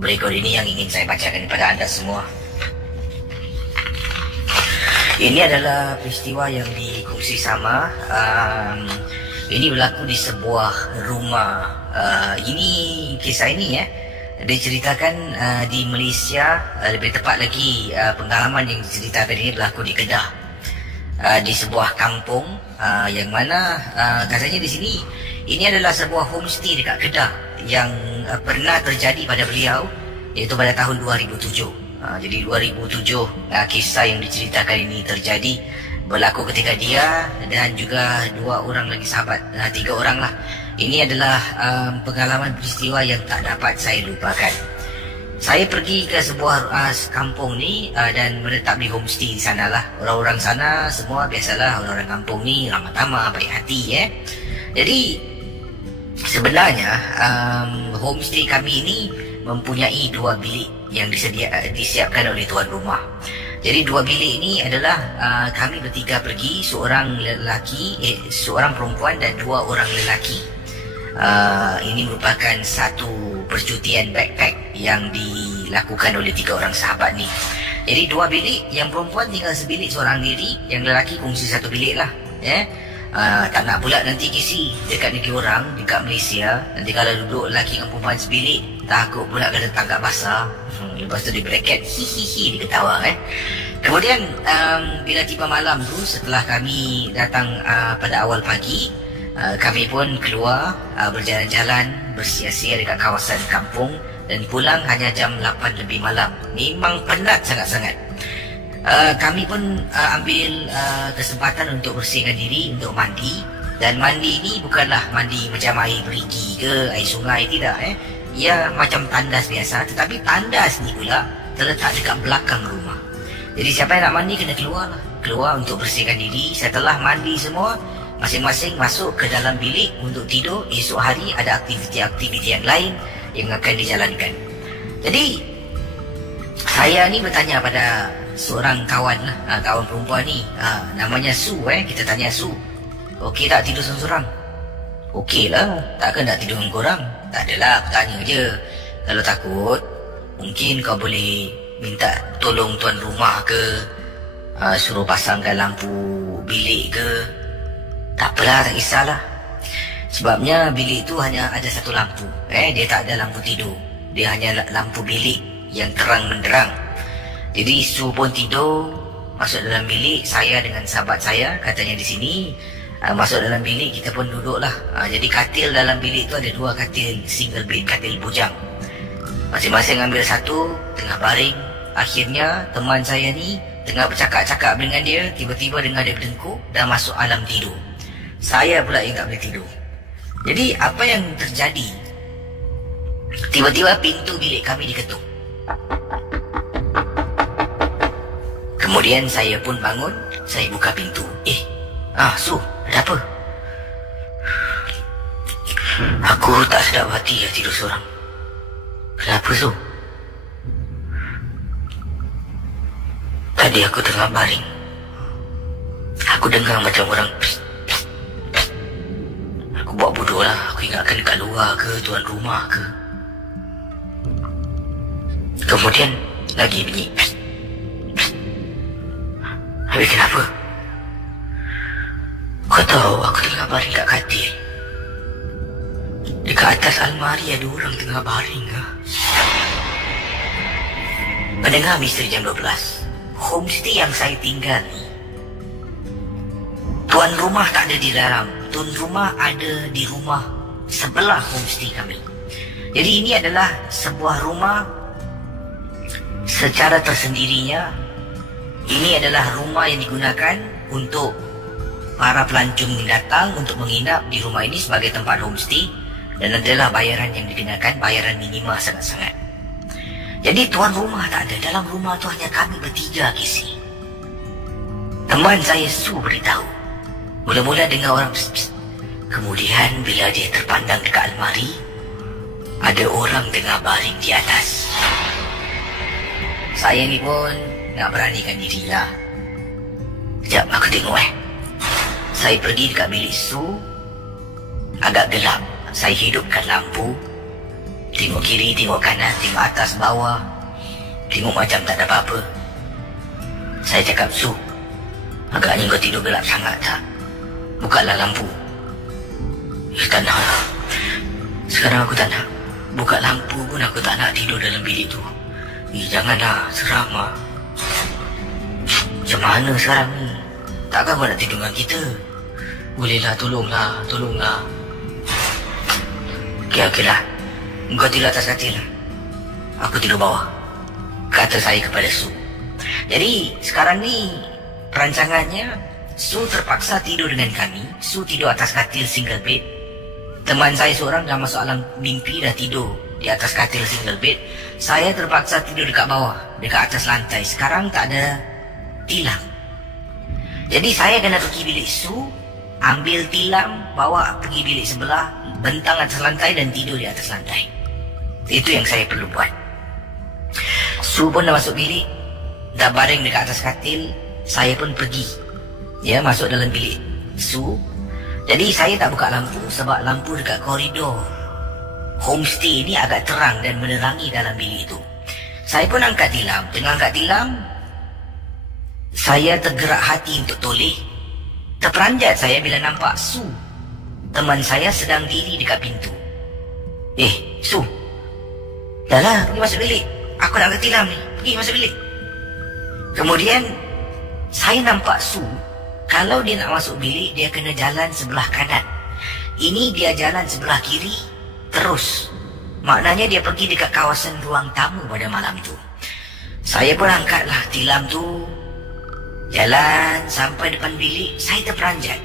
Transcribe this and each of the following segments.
Berikut ini yang ingin saya bacakan kepada anda semua. Ini adalah peristiwa yang dikongsi sama. Ini berlaku di sebuah rumah. Ini kisah ini diceritakan di Malaysia. Lebih tepat lagi, pengalaman yang diceritakan ini berlaku di Kedah, di sebuah kampung yang mana katanya di sini ini adalah sebuah homestay dekat Kedah yang pernah terjadi pada beliau, iaitu pada tahun 2007. Jadi 2007 kisah yang diceritakan ini terjadi, berlaku ketika dia dan juga dua orang lagi sahabat, tiga orang lah. Ini adalah pengalaman peristiwa yang tak dapat saya lupakan. Saya pergi ke sebuah kampung ni dan menetap di homestay di sana lah. Orang-orang sana semua biasalah, orang-orang kampung ni ramah tamah, baik hati. Jadi sebenarnya homestay kami ini mempunyai dua bilik yang disiapkan oleh tuan rumah. Jadi dua bilik ini adalah kami bertiga pergi, seorang lelaki, seorang perempuan dan dua orang lelaki. Ini merupakan satu percutian backpack yang dilakukan oleh tiga orang sahabat ni. Jadi dua bilik, yang perempuan tinggal sebilik seorang diri, yang lelaki kongsi satu bilik lah. Tak nak pula nanti kisi dekat negeri orang, dekat Malaysia, nanti kalau duduk lelaki dengan perempuan sebilik, takut pula kena tangkap basah. Lepas tu di bracket hihihi, dia ketawa Kemudian bila tiba malam tu, setelah kami datang pada awal pagi, kami pun keluar berjalan-jalan, bersia-sia dekat kawasan kampung dan pulang hanya jam 8 lebih malam. Memang penat sangat-sangat. Kami pun ambil kesempatan untuk bersihkan diri, untuk mandi. Dan mandi ni bukanlah mandi macam air berigi ke air sungai, tidak. Ia macam tandas biasa, tetapi tandas ni pula terletak dekat belakang rumah. Jadi siapa yang nak mandi kena keluar lah. Keluar untuk bersihkan diri. Setelah mandi semua, masing-masing masuk ke dalam bilik untuk tidur. Esok hari ada aktiviti-aktiviti yang lain yang akan dijalankan. Jadi saya ni bertanya pada seorang kawan lah, kawan perempuan ni, namanya Su. Kita tanya Su, okey tak tidur seorang-seorang? Okey lah, takkan nak tidur dengan korang? Tak adalah, aku tanya je. Kalau takut, mungkin kau boleh minta tolong tuan rumah ke, suruh pasangkan lampu bilik ke. Tak apalah, tak kisahlah. Sebabnya bilik tu hanya ada satu lampu. Dia tak ada lampu tidur. Dia hanya lampu bilik yang terang menderang. Jadi Su pun tidur, masuk dalam bilik. Saya dengan sahabat saya, katanya di sini, masuk dalam bilik, kita pun duduklah. Jadi katil dalam bilik tu ada dua katil single bed, katil bujang. Masing-masing ambil satu, tengah baring. Akhirnya teman saya ni tengah bercakap-cakap dengan dia, tiba-tiba dengar dia berdengkur dan masuk alam tidur. Saya pula yang tak boleh tidur. Jadi apa yang terjadi? Tiba-tiba pintu bilik kami diketuk. Kemudian saya pun bangun, saya buka pintu. Su, ada apa? Aku tak sedap hati tidur seorang. Kenapa, Su? Tadi aku tengah baring. Aku dengar macam orang psst, psst, psst. Aku buat bodoh lah. Aku ingatkan dekat luar ke, tuan rumah ke. Kemudian lagi bunyi psst, psst. Habis kenapa? Kau tahu aku tengah baring kat katil. Dekat atas almari ada orang tengah baring. Pendengar misteri jam 12, homestay yang saya tinggal ni, tuan rumah tak ada di dalam. Tuan rumah ada di rumah sebelah homestay kami. Jadi ini adalah sebuah rumah secara tersendirinya. Ini adalah rumah yang digunakan untuk para pelancong yang datang untuk menginap di rumah ini sebagai tempat homestay. Dan adalah bayaran yang dikenakan, bayaran minima sangat-sangat. Jadi tuan rumah tak ada. Dalam rumah tu hanya kami bertiga kisi. Teman saya Su beritahu. Mula-mula dengar orang psst, psst. Kemudian bila dia terpandang dekat almari, ada orang tengah baring di atas. Saya ni pun nak beranikan diri lah. Sekejap aku tengok Saya pergi dekat bilik Su. Agak gelap. Saya hidupkan lampu. Tengok kiri, tengok kanan, tengok atas, bawah. Tengok macam tak ada apa-apa. Saya cakap, Su, agaknya kau tidur gelap sangat tak? Bukalah lampu. Tak nak lah. Sekarang aku tak nak. Buka lampu pun aku tak nak tidur dalam bilik tu. Janganlah, seram lah. Macam mana sekarang ni? Takkan kau nak tidur dengan kita? Bolehlah, tolonglah. Okey lah. Kau tidur atas katil lah. Aku tidur bawah. Kata saya kepada Su. Jadi sekarang ni perancangannya, Su terpaksa tidur dengan kami. Su tidur atas katil single bed. Teman saya seorang dah masuk alam mimpi, dah tidur di atas katil single bed. Saya terpaksa tidur dekat bawah, dekat atas lantai. Sekarang tak ada tilam. Jadi saya kena pergi bilik Su, ambil tilam, bawa pergi bilik sebelah, bentang atas lantai dan tidur di atas lantai. Itu yang saya perlu buat. Su pun dah masuk bilik, dah baring dekat atas katil. Saya pun pergi, masuk dalam bilik Su. Jadi saya tak buka lampu sebab lampu dekat koridor homestay ni agak terang dan menerangi dalam bilik itu. Saya pun angkat tilam. Tengah angkat tilam, saya tergerak hati untuk toleh. Terperanjat saya bila nampak Su, teman saya, sedang diri dekat pintu. Su, dah lah, pergi masuk bilik. Aku nak angkat tilam ni, pergi masuk bilik. Kemudian saya nampak Su, kalau dia nak masuk bilik, dia kena jalan sebelah kanan. Ini dia jalan sebelah kiri terus. Maknanya dia pergi dekat kawasan ruang tamu pada malam itu. Saya pun angkatlah tilam tu, jalan sampai depan bilik. Saya terperanjat.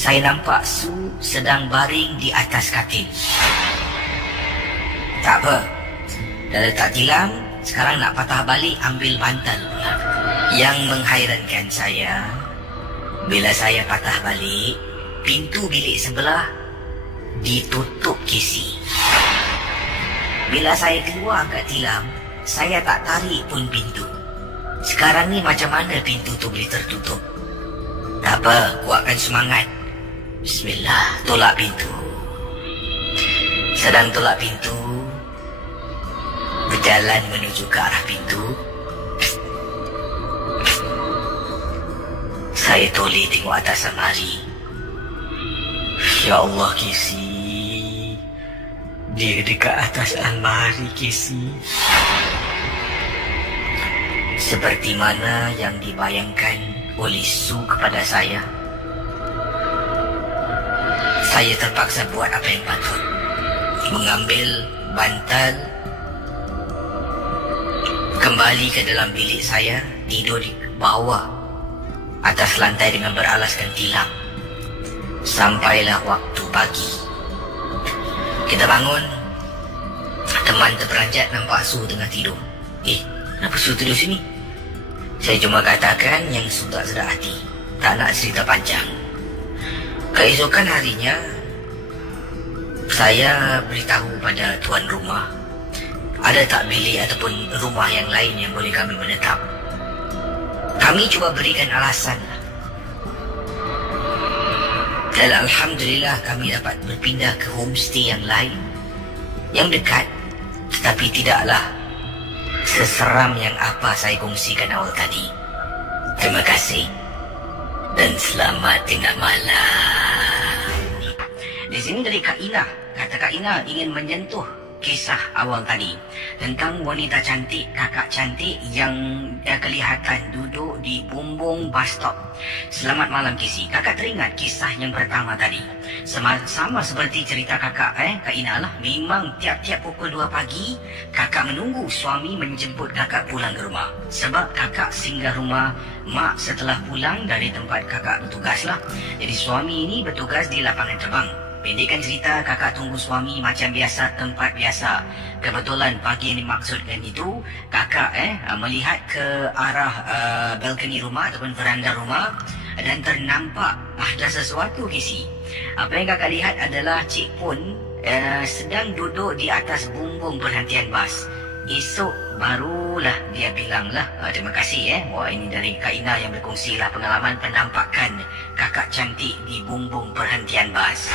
Saya nampak Su sedang baring di atas katil. Tak apa, dah letak tilam, sekarang nak patah balik ambil bantal pula. Yang menghairankan saya, bila saya patah balik, pintu bilik sebelah ditutup Casey. Bila saya keluar angkat tilam, saya tak tarik pun pintu. Sekarang ni macam mana pintu tu boleh tertutup? Tak apa, kuatkan semangat. Bismillah, tolak pintu. Sedang tolak pintu, berjalan menuju ke arah pintu, saya toleh tengok atas almari. Ya Allah, Casey, dia dekat atas almari, Casey. Seperti mana yang dibayangkan oleh Su kepada saya. Saya terpaksa buat apa yang patut. Mengambil bantal, kembali ke dalam bilik saya, tidur di bawah atas lantai dengan beralaskan tilam. Sampailah waktu pagi. Kita bangun, teman terperanjat nampak Su tengah tidur. Kenapa Su tidur sini? Saya cuma katakan yang Su tak sedar hati, tak nak cerita panjang. Keesokan harinya, saya beritahu pada tuan rumah, ada tak bilik ataupun rumah yang lain yang boleh kami menetap. Kami cuba berikan alasan. Dan Alhamdulillah kami dapat berpindah ke homestay yang lain, yang dekat, tetapi tidaklah seseram yang apa saya kongsikan awal tadi. Terima kasih dan selamat tengah malam. Di sini dari Kak Ina. Kata Kak Ina ingin menyentuh kisah awal tadi tentang wanita cantik, kakak cantik yang kelihatan duduk di bumbung bus stop. Selamat malam, Casey. Kakak teringat kisah yang pertama tadi. Sama seperti cerita kakak, Kak Ina lah. Memang tiap-tiap pukul 2 pagi, kakak menunggu suami menjemput kakak pulang ke rumah. Sebab kakak singgah rumah mak setelah pulang dari tempat kakak bertugas lah. Jadi suami ini bertugas di lapangan terbang. Pendekkan cerita, kakak tunggu suami macam biasa, tempat biasa. Kebetulan pagi yang dimaksudkan itu, kakak melihat ke arah balkoni rumah ataupun veranda rumah dan ternampak ada sesuatu, Casey. Apa yang kakak lihat adalah Cik Pun sedang duduk di atas bumbung perhentian bas. Esok barulah dia bilang lah, terima kasih Wah, ini dari Kak Ina yang berkongsi lah pengalaman penampakan kakak cantik di bumbung perhentian bas.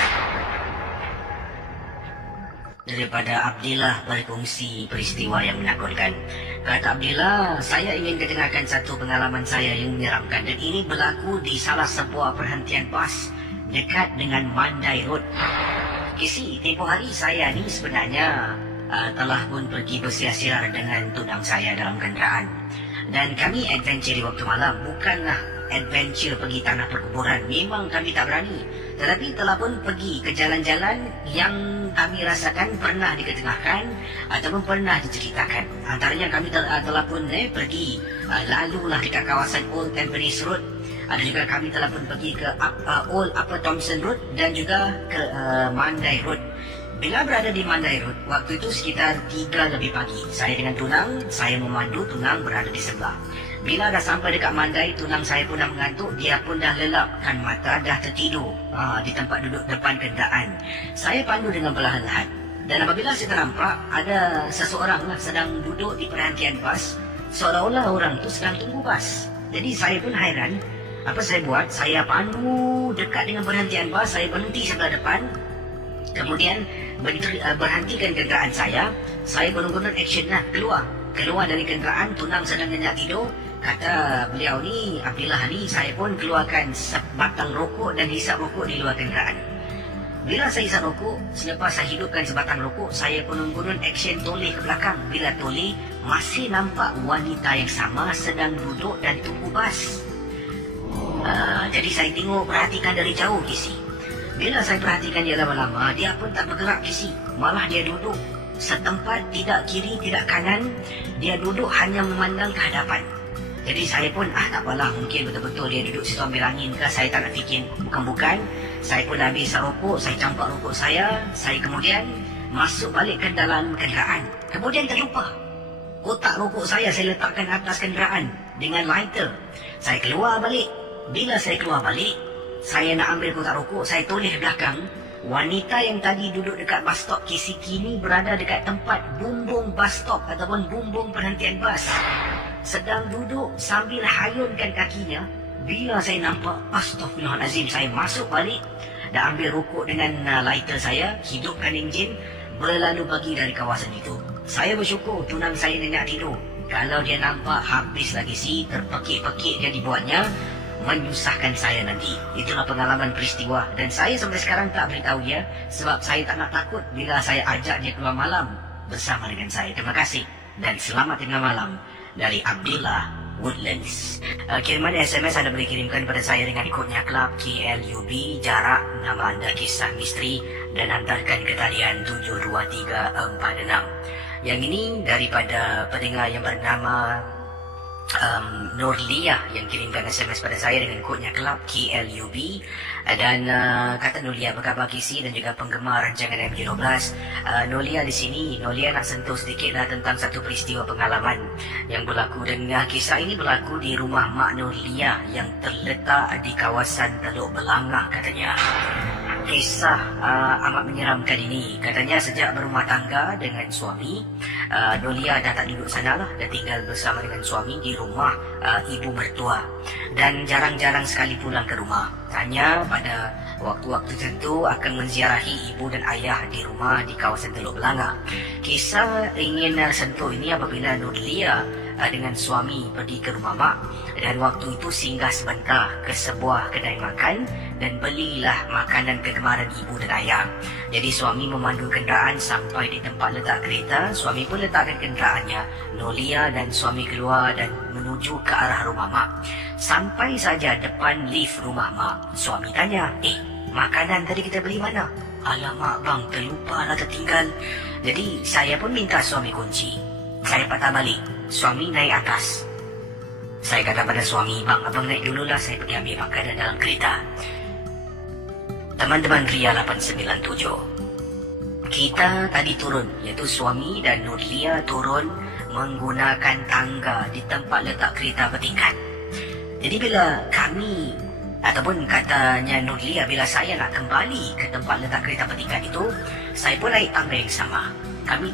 daripada Abdillah berkongsi peristiwa yang menakutkan. Kata Abdillah, saya ingin kedengarkan satu pengalaman saya yang menyeramkan, dan ini berlaku di salah sebuah perhentian bas dekat dengan Mandai Road. Kisi, tempoh hari saya ni sebenarnya telah pun pergi bersiar-siar dengan tunang saya dalam kenderaan. Dan kami adventure di waktu malam, bukanlah adventure pergi tanah perkuburan. Memang kami tak berani, tetapi telah pun pergi ke jalan-jalan yang kami rasakan pernah diketengahkan ataupun pernah diceritakan. Antaranya kami telah pun pergi lalulah dekat kawasan Old Tampines Road. Ada juga kami telah pun pergi ke Old Upper Thomson Road dan juga ke Mandai Road. Bila berada di Mandai Road, waktu itu sekitar 3 lebih pagi. Saya dengan tunang, saya memandu, tunang berada di sebelah. Bila dah sampai dekat Mandai, tunang saya pun dah mengantuk, dia pun dah lelapkan mata, dah tertidur di tempat duduk depan kenderaan. Saya pandu dengan perlahan-lahan. Dan apabila saya ternampak, ada seseorang sedang duduk di perhentian bas, seolah-olah orang itu sedang tunggu bas. Jadi saya pun hairan. Apa saya buat? Saya pandu dekat dengan perhentian bas, saya berhenti sebelah depan. Kemudian berhentikan kenderaan saya benar-benar action keluar dari kenderaan. Tunang sedang nyenyak tidur. Kata beliau ni, Abdillah ni, saya pun keluarkan sebatang rokok dan hisap rokok di luar kenderaan. Bila saya hisap rokok, selepas saya hidupkan sebatang rokok, saya pun action toleh ke belakang. Bila toleh, masih nampak wanita yang sama sedang duduk dan tunggu bas. Jadi saya tengok, perhatikan dari jauh, Kisi. Bila saya perhatikan dia lama-lama, dia pun tak bergerak, Kisi. Malah dia duduk setempat, tidak kiri, tidak kanan. Dia duduk hanya memandang ke hadapan. Jadi saya pun, tak apalah, mungkin betul-betul dia duduk situ ambil angin ke, saya tak nak fikir. Bukan-bukan, saya pun habis rokok, saya campak rokok saya kemudian masuk balik ke dalam kenderaan. Kemudian terlupa. Kotak rokok saya letakkan atas kenderaan dengan lighter. Saya keluar balik. Bila saya keluar balik, saya nak ambil kotak rokok, saya toleh belakang. Wanita yang tadi duduk dekat bus stop Kisi kini berada dekat tempat bumbung bus stop ataupun bumbung perhentian bas. Sedang duduk sambil hayunkan kakinya. Bila saya nampak, astaghfirullahalazim, saya masuk balik, dah ambil rokok dengan lighter saya, hidupkan enjin, berlalu pergi dari kawasan itu. Saya bersyukur tunang saya nyenyak tidur. Kalau dia nampak, habis lagi terpekik-pekik dia dibuatnya, menyusahkan saya nanti. Itulah pengalaman peristiwa, dan saya sampai sekarang tak beritahu dia sebab saya tak nak takut bila saya ajak dia keluar malam bersama dengan saya. Terima kasih dan selamat tengah malam dari Abdillah, Woodlands. Kiriman SMS Anda boleh kirimkan pada saya dengan kodnya Club KLUB, jarak, nama anda, kisah misteri dan hantarkan ke talian 72346. Yang ini daripada pendengar yang bernama Nurlia yang kirimkan SMS pada saya dengan kodnya Club KLUB. Dan kata Nurlia, apa khabar Kisi dan juga penggemar rancangan MJ12. Nurlia di sini, Nurlia nak sentuh sedikitlah tentang satu peristiwa pengalaman yang berlaku, dan kisah ini berlaku di rumah Mak Nurlia yang terletak di kawasan Teluk Belanga katanya. Kisah amat menyeramkan ini. Katanya sejak berumah tangga dengan suami, Nurlia dah tak duduk sana lah, dah tinggal bersama dengan suami di rumah ibu mertua, dan jarang-jarang sekali pulang ke rumah. Hanya pada waktu-waktu tertentu akan menziarahi ibu dan ayah di rumah di kawasan Teluk Belanga. Kisah ingin sentuh ini apabila Nurlia dengan suami pergi ke rumah mak, dan waktu itu singgah sebentar ke sebuah kedai makan dan belilah makanan kegemaran ibu dan ayah. Jadi suami memandu kenderaan sampai di tempat letak kereta. Suami pun letakkan kenderaannya. Nurlia dan suami keluar dan menuju ke arah rumah mak. Sampai saja depan lift rumah mak, suami tanya, makanan tadi kita beli mana? Alamak bang, terlupa lah, tertinggal. Jadi saya pun minta suami kunci. Saya patah balik. Suami naik atas. Saya kata pada suami, bang, abang naik dululah, saya pergi ambil makanan dalam kereta. Teman-teman Ria 897, kita tadi turun, iaitu suami dan Nurlia turun menggunakan tangga di tempat letak kereta bertingkat. Jadi bila kami, ataupun katanya Nurlia, bila saya nak kembali ke tempat letak kereta bertingkat itu, saya pun naik tangga yang sama. Kami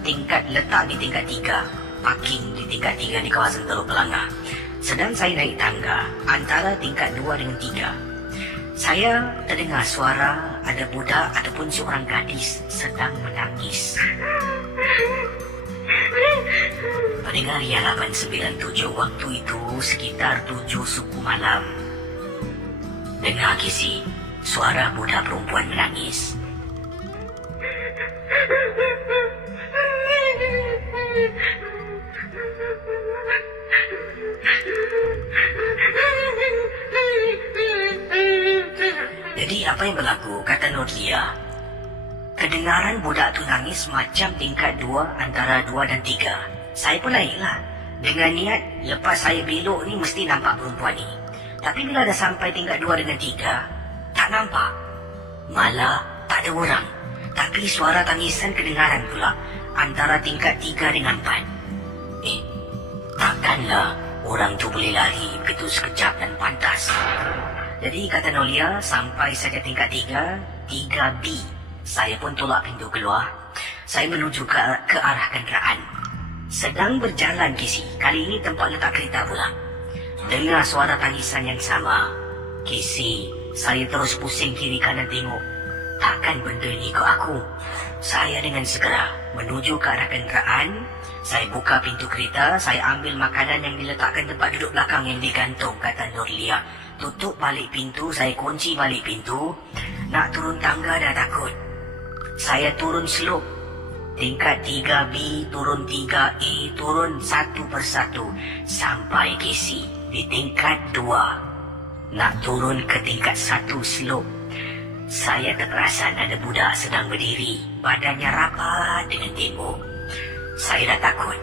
letak di tingkat 3, parking di tingkat 3 di kawasan Teluk Belanga. Sedang saya naik tangga antara tingkat 2 dengan 3, saya terdengar suara ada budak ataupun seorang gadis sedang menangis. Pendengar Ria 897, waktu itu sekitar 7 suku malam. Dengar Kisi, suara budak perempuan menangis. Jadi apa yang berlaku, kata Nurlia, kedengaran budak tu nangis macam tingkat 2 antara 2 dan 3. Saya pun naiklah dengan niat lepas saya belok ni mesti nampak perempuan ni. Tapi bila dah sampai tingkat 2 dengan 3, tak nampak. Malah tak ada orang. Tapi suara tangisan kedengaran pula antara tingkat 3 dengan 4. Takkanlah orang tu boleh lari begitu sekejap dan pantas. Jadi kata Nolia, sampai saja tingkat 3, 3B. Saya pun tolak pintu keluar. Saya menuju ke arah kenderaan. Sedang berjalan Kisi, kali ini tempat letak kereta pula. Dengar suara tangisan yang sama. Kisi, saya terus pusing kiri kanan tengok. Takkan benda ni ke aku? Saya dengan segera menuju ke arah kenderaan. Saya buka pintu kereta, saya ambil makanan yang diletakkan tempat duduk belakang yang digantung, kata Nurlia. Tutup balik pintu, saya kunci balik pintu. Nak turun tangga dah takut. Saya turun slope. Tingkat 3B, turun 3A, turun satu persatu. Sampai Kisi di tingkat 2. Nak turun ke tingkat 1 slope. Saya terperasan ada budak sedang berdiri. Badannya rapat dengan tembok. Saya dah takut.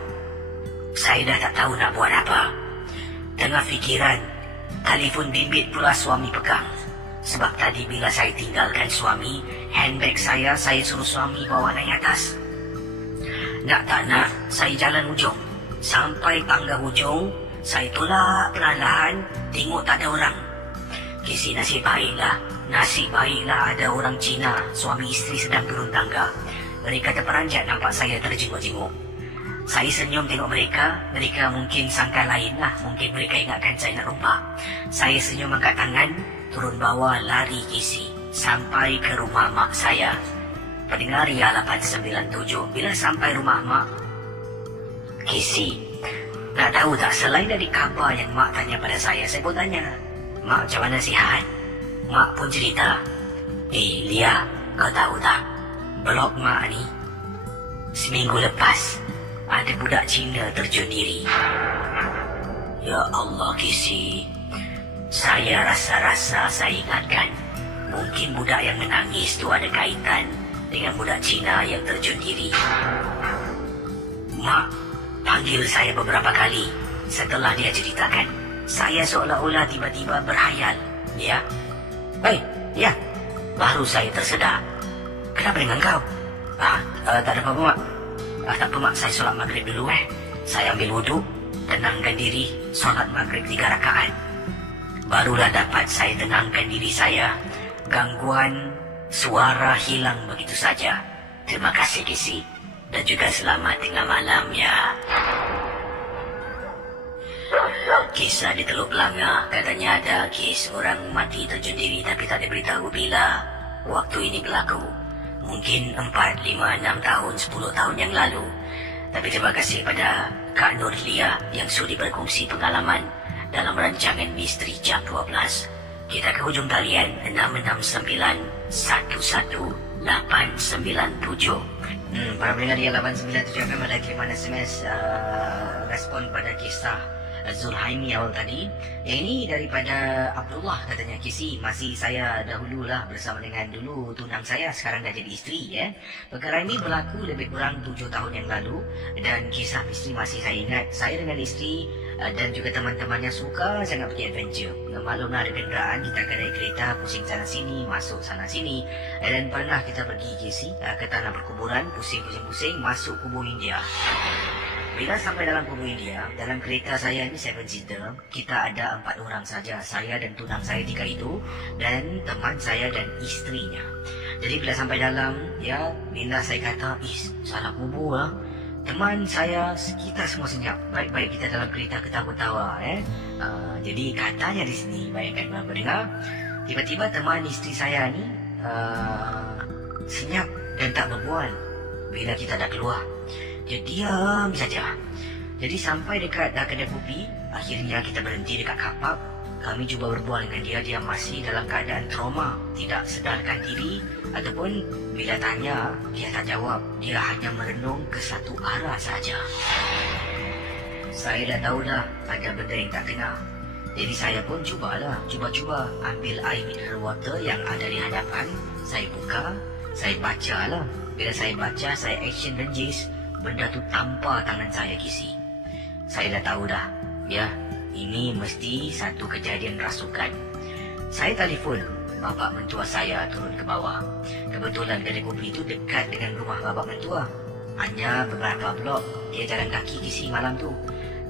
Saya dah tak tahu nak buat apa. Tengah fikiran, telefon bimbit pula suami pegang. Sebab tadi bila saya tinggalkan suami, handbag saya suruh suami bawa naik atas. Nak tak nak, saya jalan hujung. Sampai tangga hujung, saya tolak perlahan-lahan, tengok tak ada orang. Kisi nasib baiklah ada orang Cina, suami isteri sedang turun tangga. Mereka terperanjat nampak saya terjenguk-jenguk. Saya senyum tengok mereka mungkin sangka lain lah, mungkin mereka ingatkan saya nak rompak. Saya senyum angkat tangan, turun bawah lari Kisi, sampai ke rumah mak saya. Pendengar Ria 897, bila sampai rumah mak, Kisi, nak tahu tak, selain dari khabar yang mak tanya pada saya pun tanya, mak macam mana sihat? Mak pun cerita, Lia, kau tahu tak, blok mak ni, seminggu lepas, ada budak Cina terjun diri. Ya Allah Kisi, saya rasa-rasa saya ingatkan, mungkin budak yang menangis tu ada kaitan dengan budak Cina yang terjun diri. Mak panggil saya beberapa kali setelah dia ceritakan. Saya seolah-olah tiba-tiba berhayal. Ya, ya. Baru saya tersedar. Kenapa dengan kau? Tak ada apa-apa mak. Tak apa mak, saya solat maghrib dulu Saya ambil wudhu, tenangkan diri, solat maghrib 3 rakaat. Barulah dapat saya tenangkan diri saya. Gangguan suara hilang begitu saja. Terima kasih Kisi. Dan juga selamat tengah malam ya. Kisah di Teluk Belanga, katanya ada kes orang mati terjun diri tapi tak diberitahu bila waktu ini berlaku. Mungkin 4, 5, 6 tahun, 10 tahun yang lalu. Tapi terima kasih pada Kak Nurlia yang sudi berkongsi pengalaman dalam rancangan Misteri Jam 12. Kita ke hujung talian 669-11-897. Para pendengar Ria 897 akan ada kiriman SMS respon pada kisah Zulhaimi awal tadi. Yang ini daripada Abdullah, katanya, Kisi, masih saya dahululah bersama dengan dulu tunang saya, sekarang dah jadi isteri Perkara ini berlaku lebih kurang 7 tahun yang lalu dan kisah misteri masih saya ingat. Saya dengan isteri dan juga teman-temannya suka sangat pergi adventure. Maklumlah ada kenderaan, kita akan naik kereta pusing sana sini, masuk sana sini. Dan pernah kita pergi Kisi ke tanah perkuburan, pusing-pusing masuk kubur India. Bila sampai dalam kubur India, dalam kereta saya ni 7 seater, kita ada 4 orang saja. Saya dan tunang saya 3 itu, dan teman saya dan istrinya. Jadi bila sampai dalam, bila saya kata, salah kubur lah. Teman saya, kita semua senyap. Baik-baik kita dalam kereta ketawa-ketawa Jadi katanya di sini, bayangkan bapak dengar, tiba-tiba teman isteri saya ni senyap dan tak berbual. Bila kita dah keluar, dia diam saja. Jadi sampai dekat kedai kopi, akhirnya kita berhenti dekat kapak. Kami cuba berbual dengan dia, dia masih dalam keadaan trauma, tidak sedarkan diri, ataupun bila tanya, dia tak jawab. Dia hanya merenung ke satu arah saja. Saya dah tahu dah ada benda yang tak kena. Jadi saya pun cuba ambil air mineral water yang ada di hadapan. Saya buka, saya baca lah. Bila saya baca, saya action rejist, benda tu tampar tangan saya kisi. Saya dah tahu dah, ya, ini mesti satu kejadian rasukan. Saya telefon bapa mentua saya turun ke bawah. Kebetulan kedai kopi itu dekat dengan rumah bapa mentua. Hanya beberapa blok, dia jalan kaki kisi malam tu.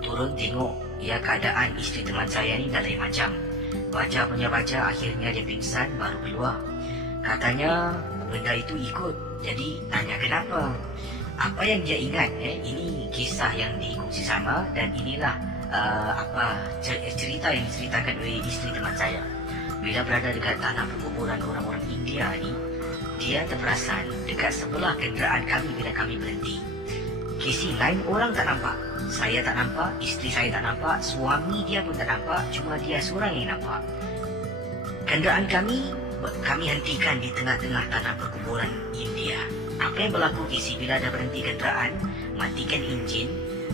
Turun tengok, ya keadaan isteri teman saya ni dah lain macam. Baca, akhirnya dia pingsan baru keluar. Katanya benda itu ikut, jadi tanya kenapa. Apa yang dia ingat, ini kisah yang dikongsi sama dan inilah cerita yang diceritakan oleh isteri teman saya. Bila berada dekat tanah perkuburan orang-orang India ni, dia terperasan dekat sebelah kenderaan kami bila kami berhenti. Kisi lain orang tak nampak. Saya tak nampak, isteri saya tak nampak, suami dia pun tak nampak, cuma dia seorang yang nampak. Kenderaan kami hentikan di tengah-tengah tanah perkuburan India. Apa yang berlaku Kisi bila dah berhenti kenderaan, matikan enjin,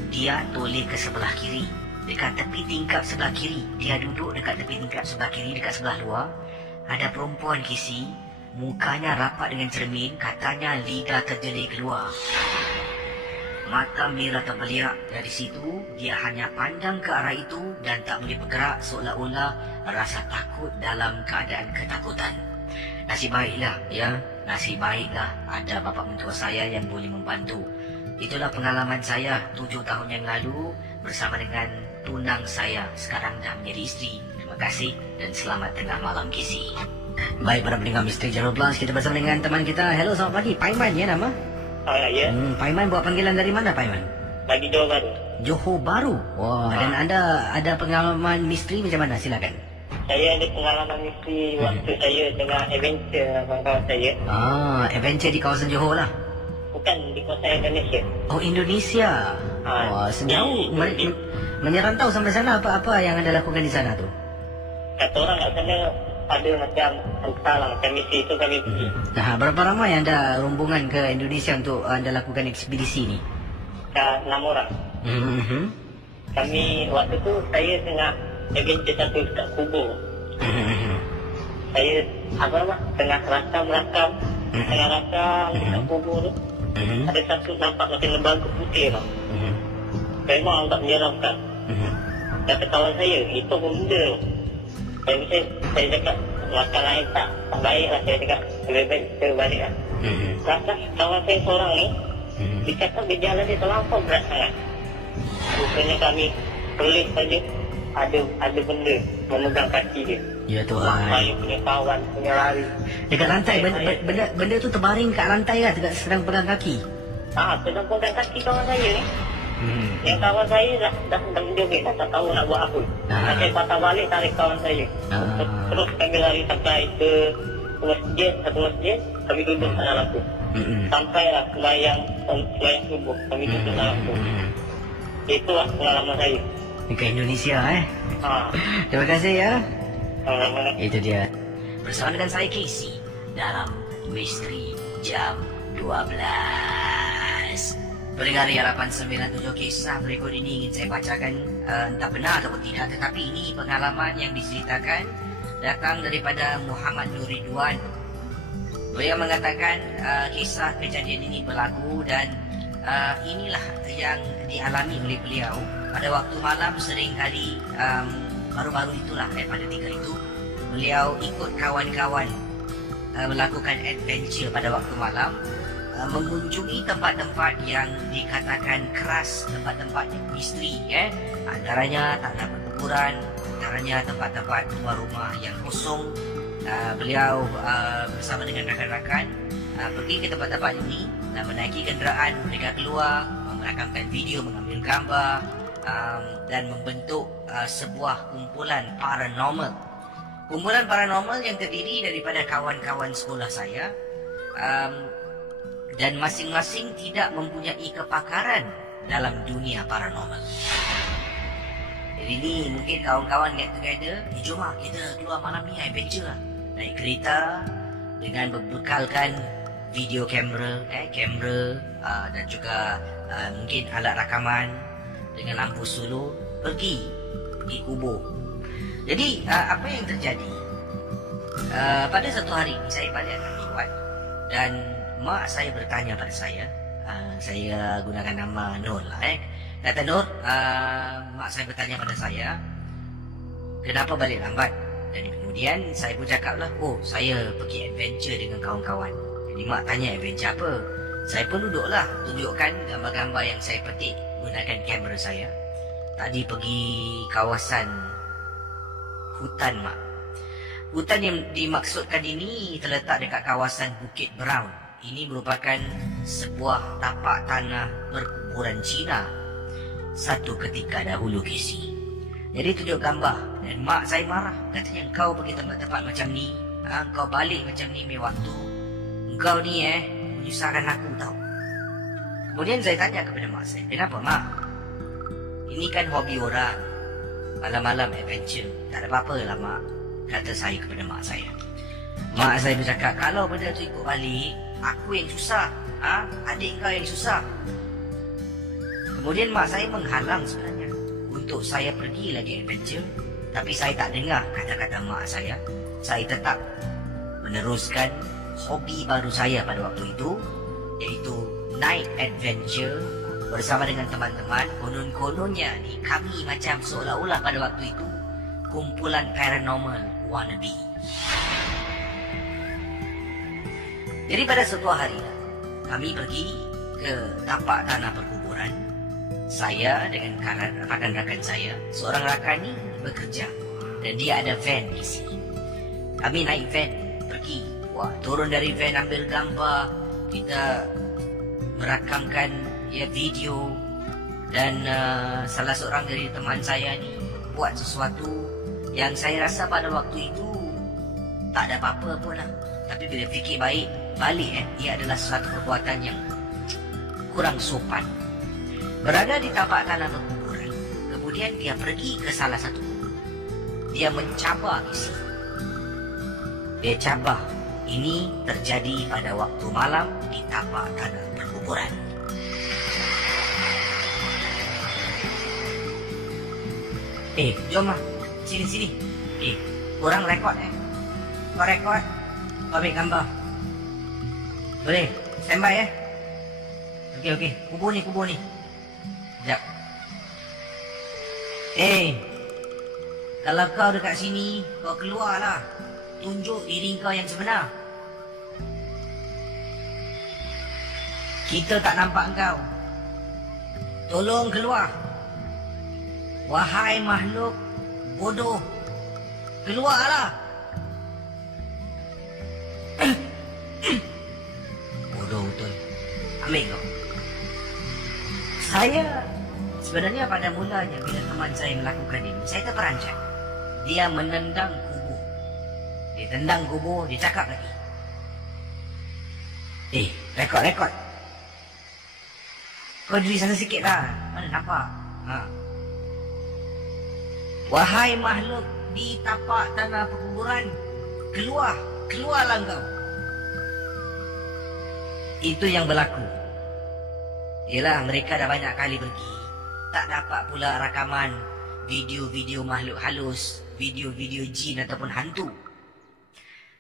dia toleh ke sebelah kiri. Dekat tepi tingkap sebelah kiri, dia duduk dekat tepi tingkap sebelah kiri, dekat sebelah luar. Ada perempuan Kisi, mukanya rapat dengan cermin, katanya lidah terjelik keluar. Mata merah terbeliak. Dari situ, dia hanya pandang ke arah itu dan tak boleh bergerak, seolah-olah rasa takut dalam keadaan ketakutan. Nasib baiklah, ya, nasib baiklah ada bapa mentua saya yang boleh membantu. Itulah pengalaman saya 7 tahun yang lalu bersama dengan tunang saya, sekarang dah menjadi isteri. Terima kasih dan selamat tengah malam Kisi. Baik para pendengar Misteri Jalur Plus, kita bersama dengan teman kita. Hello, selamat pagi. Paiman ya nama? Ya. Paiman buat panggilan dari mana Paiman? Dari Johor Bahru. Johor Bahru. Wah, dan anda ada pengalaman misteri macam mana? Silakan. Saya ada pengalaman misteri waktu saya tengah adventure kawan-kawan saya. Adventure di kawasan Johor lah. Bukan, di kawasan Indonesia. Oh, Indonesia. Wah, sejauh menyerantau sampai sana, apa yang anda lakukan di sana tu? Kata orang kat sana ada macam entahlah macam misi itu kami pergi. Berapa ramai anda rombongan ke Indonesia untuk anda lakukan ekspedisi ni? 6 orang. Kami waktu tu saya tengah adventure satu dekat kubur. Saya tengah rakam dekat kubur tu. Ada satu nampak macam lembaga putih tau. Memang tak menyeramkan. Kata kawan saya, itu apa benda? Saya cakap, makan lain tak baik lah. Saya cakap, lebih baik kita balik lah. Rasa kawan saya seorang ni, dia kata gejala dia terlampau berat sangat. Rupanya kami pelik saja, ada benda memegang kaki dia. Ya Tuhan. Saya punya kawan, punya lari. Dekat lantai, benda tu terbaring kat lantai lah, sedang pegang kaki. Sedang pegang kaki kawan saya ni. Yang kawan saya dah menjoget, dah tak tahu nak buat apa. Saya patah balik tarik kawan saya. Terus kami lari sampai ke satu masjid, kami duduk kat dalam tu. Sampailah sembahyang subuh, kami duduk dalam tu. Itulah pengalaman saya. Dekat Indonesia Terima kasih ya. Itu dia. Bersama dengan saya Casey dalam Misteri Jam 12. Pendengar harapan 97, kisah berikut ini ingin saya bacakan, entah benar ataupun tidak, tetapi ini pengalaman yang diceritakan datang daripada Muhammad Nur Ridwan. Beliau mengatakan kisah kejadian ini berlaku dan inilah yang dialami oleh beliau pada waktu malam. Seringkali baru-baru itulah pada 3 itu beliau ikut kawan-kawan melakukan adventure pada waktu malam, mengunjungi tempat-tempat yang dikatakan keras, tempat-tempat misteri, antaranya tanah perkuburan, antaranya tempat-tempat rumah-rumah yang kosong. Beliau bersama dengan rakan-rakan pergi ke tempat-tempat ini dan menaiki kenderaan. Mereka keluar, merakamkan video, mengambil gambar dan membentuk sebuah kumpulan paranormal. Kumpulan paranormal yang terdiri daripada kawan-kawan sekolah saya, dan masing-masing tidak mempunyai kepakaran dalam dunia paranormal. Jadi ni mungkin kawan-kawan get together, jom lah kita keluar malam ni adventure lah. Naik kereta dengan berbekalkan video kamera, dan juga mungkin alat rakaman dengan lampu solo, pergi di kubur. Jadi apa yang terjadi? Pada satu hari saya balik akan lewat dan mak saya bertanya pada saya gunakan nama Nur lah kata Nur, mak saya bertanya pada saya, kenapa balik lambat? Dan kemudian saya pun cakap lah, oh saya pergi adventure dengan kawan-kawan. Jadi mak tanya adventure apa? Saya pun duduklah tunjukkan gambar-gambar yang saya petik gunakan kamera saya. Tadi pergi kawasan hutan mak. Hutan yang dimaksudkan ini terletak dekat kawasan Bukit Brown. Ini merupakan sebuah tapak tanah perkuburan Cina satu ketika dahulu Casey. Jadi tunjuk gambar dan mak saya marah. Katanya engkau pergi tempat-tempat macam ni, engkau balik macam ni ambil waktu. Engkau ni menyusahkan aku tau. Kemudian saya tanya kepada mak saya, kenapa mak? Ini kan hobi orang, malam-malam adventure, tak ada apa-apa lah mak, kata saya kepada mak saya. Mak saya bercakap, kalau benda tu ikut balik, aku yang susah, adik kau yang susah. Kemudian mak saya menghalang sebenarnya untuk saya pergi lagi adventure, tapi saya tak dengar kata-kata mak saya. Saya tetap meneruskan hobi baru saya pada waktu itu, iaitu night adventure bersama dengan teman-teman. Konon-kononnya ni kami macam seolah-olah pada waktu itu kumpulan paranormal wannabe. Jadi pada suatu hari kami pergi ke tapak tanah perkuburan. Saya dengan rakan-rakan saya. Seorang rakan ni bekerja dan dia ada van di sini. Kami naik van pergi. Wah, turun dari van ambil gambar. Kita merakamkan video. Dan salah seorang dari teman saya ni buat sesuatu yang saya rasa pada waktu itu tak ada apa-apa pun lah. Tapi bila fikir baik balik ia adalah suatu perbuatan yang kurang sopan. Berada di tapak tanah perkuburan, kemudian dia pergi ke salah satu kubur. Dia mencabar isi. Dia cabar. Ini terjadi pada waktu malam di tapak tanah perkuburan. Jom lah. Sini. Korang rekod Kau rekod, kau ambil gambar. Boleh? Standby Okey. Kubur ni. Sekejap. Kalau kau dekat sini, kau keluarlah. Tunjuk diri kau yang sebenar. Kita tak nampak kau. Tolong keluar. Wahai makhluk bodoh, keluarlah. Bodoh betul. Ambil kau. Saya sebenarnya pada mulanya bila teman saya melakukan ini, saya terperanjat. Dia menendang kubur. Dia tendang kubur, dia cakap lagi. Rekod. Kau diri sana sikit lah. Mana nampak? Wahai makhluk di tapak tanah perkuburan, keluarlah kau. Itu yang berlaku. Yelah, mereka dah banyak kali pergi. Tak dapat pula rakaman video-video makhluk halus, video-video jin ataupun hantu.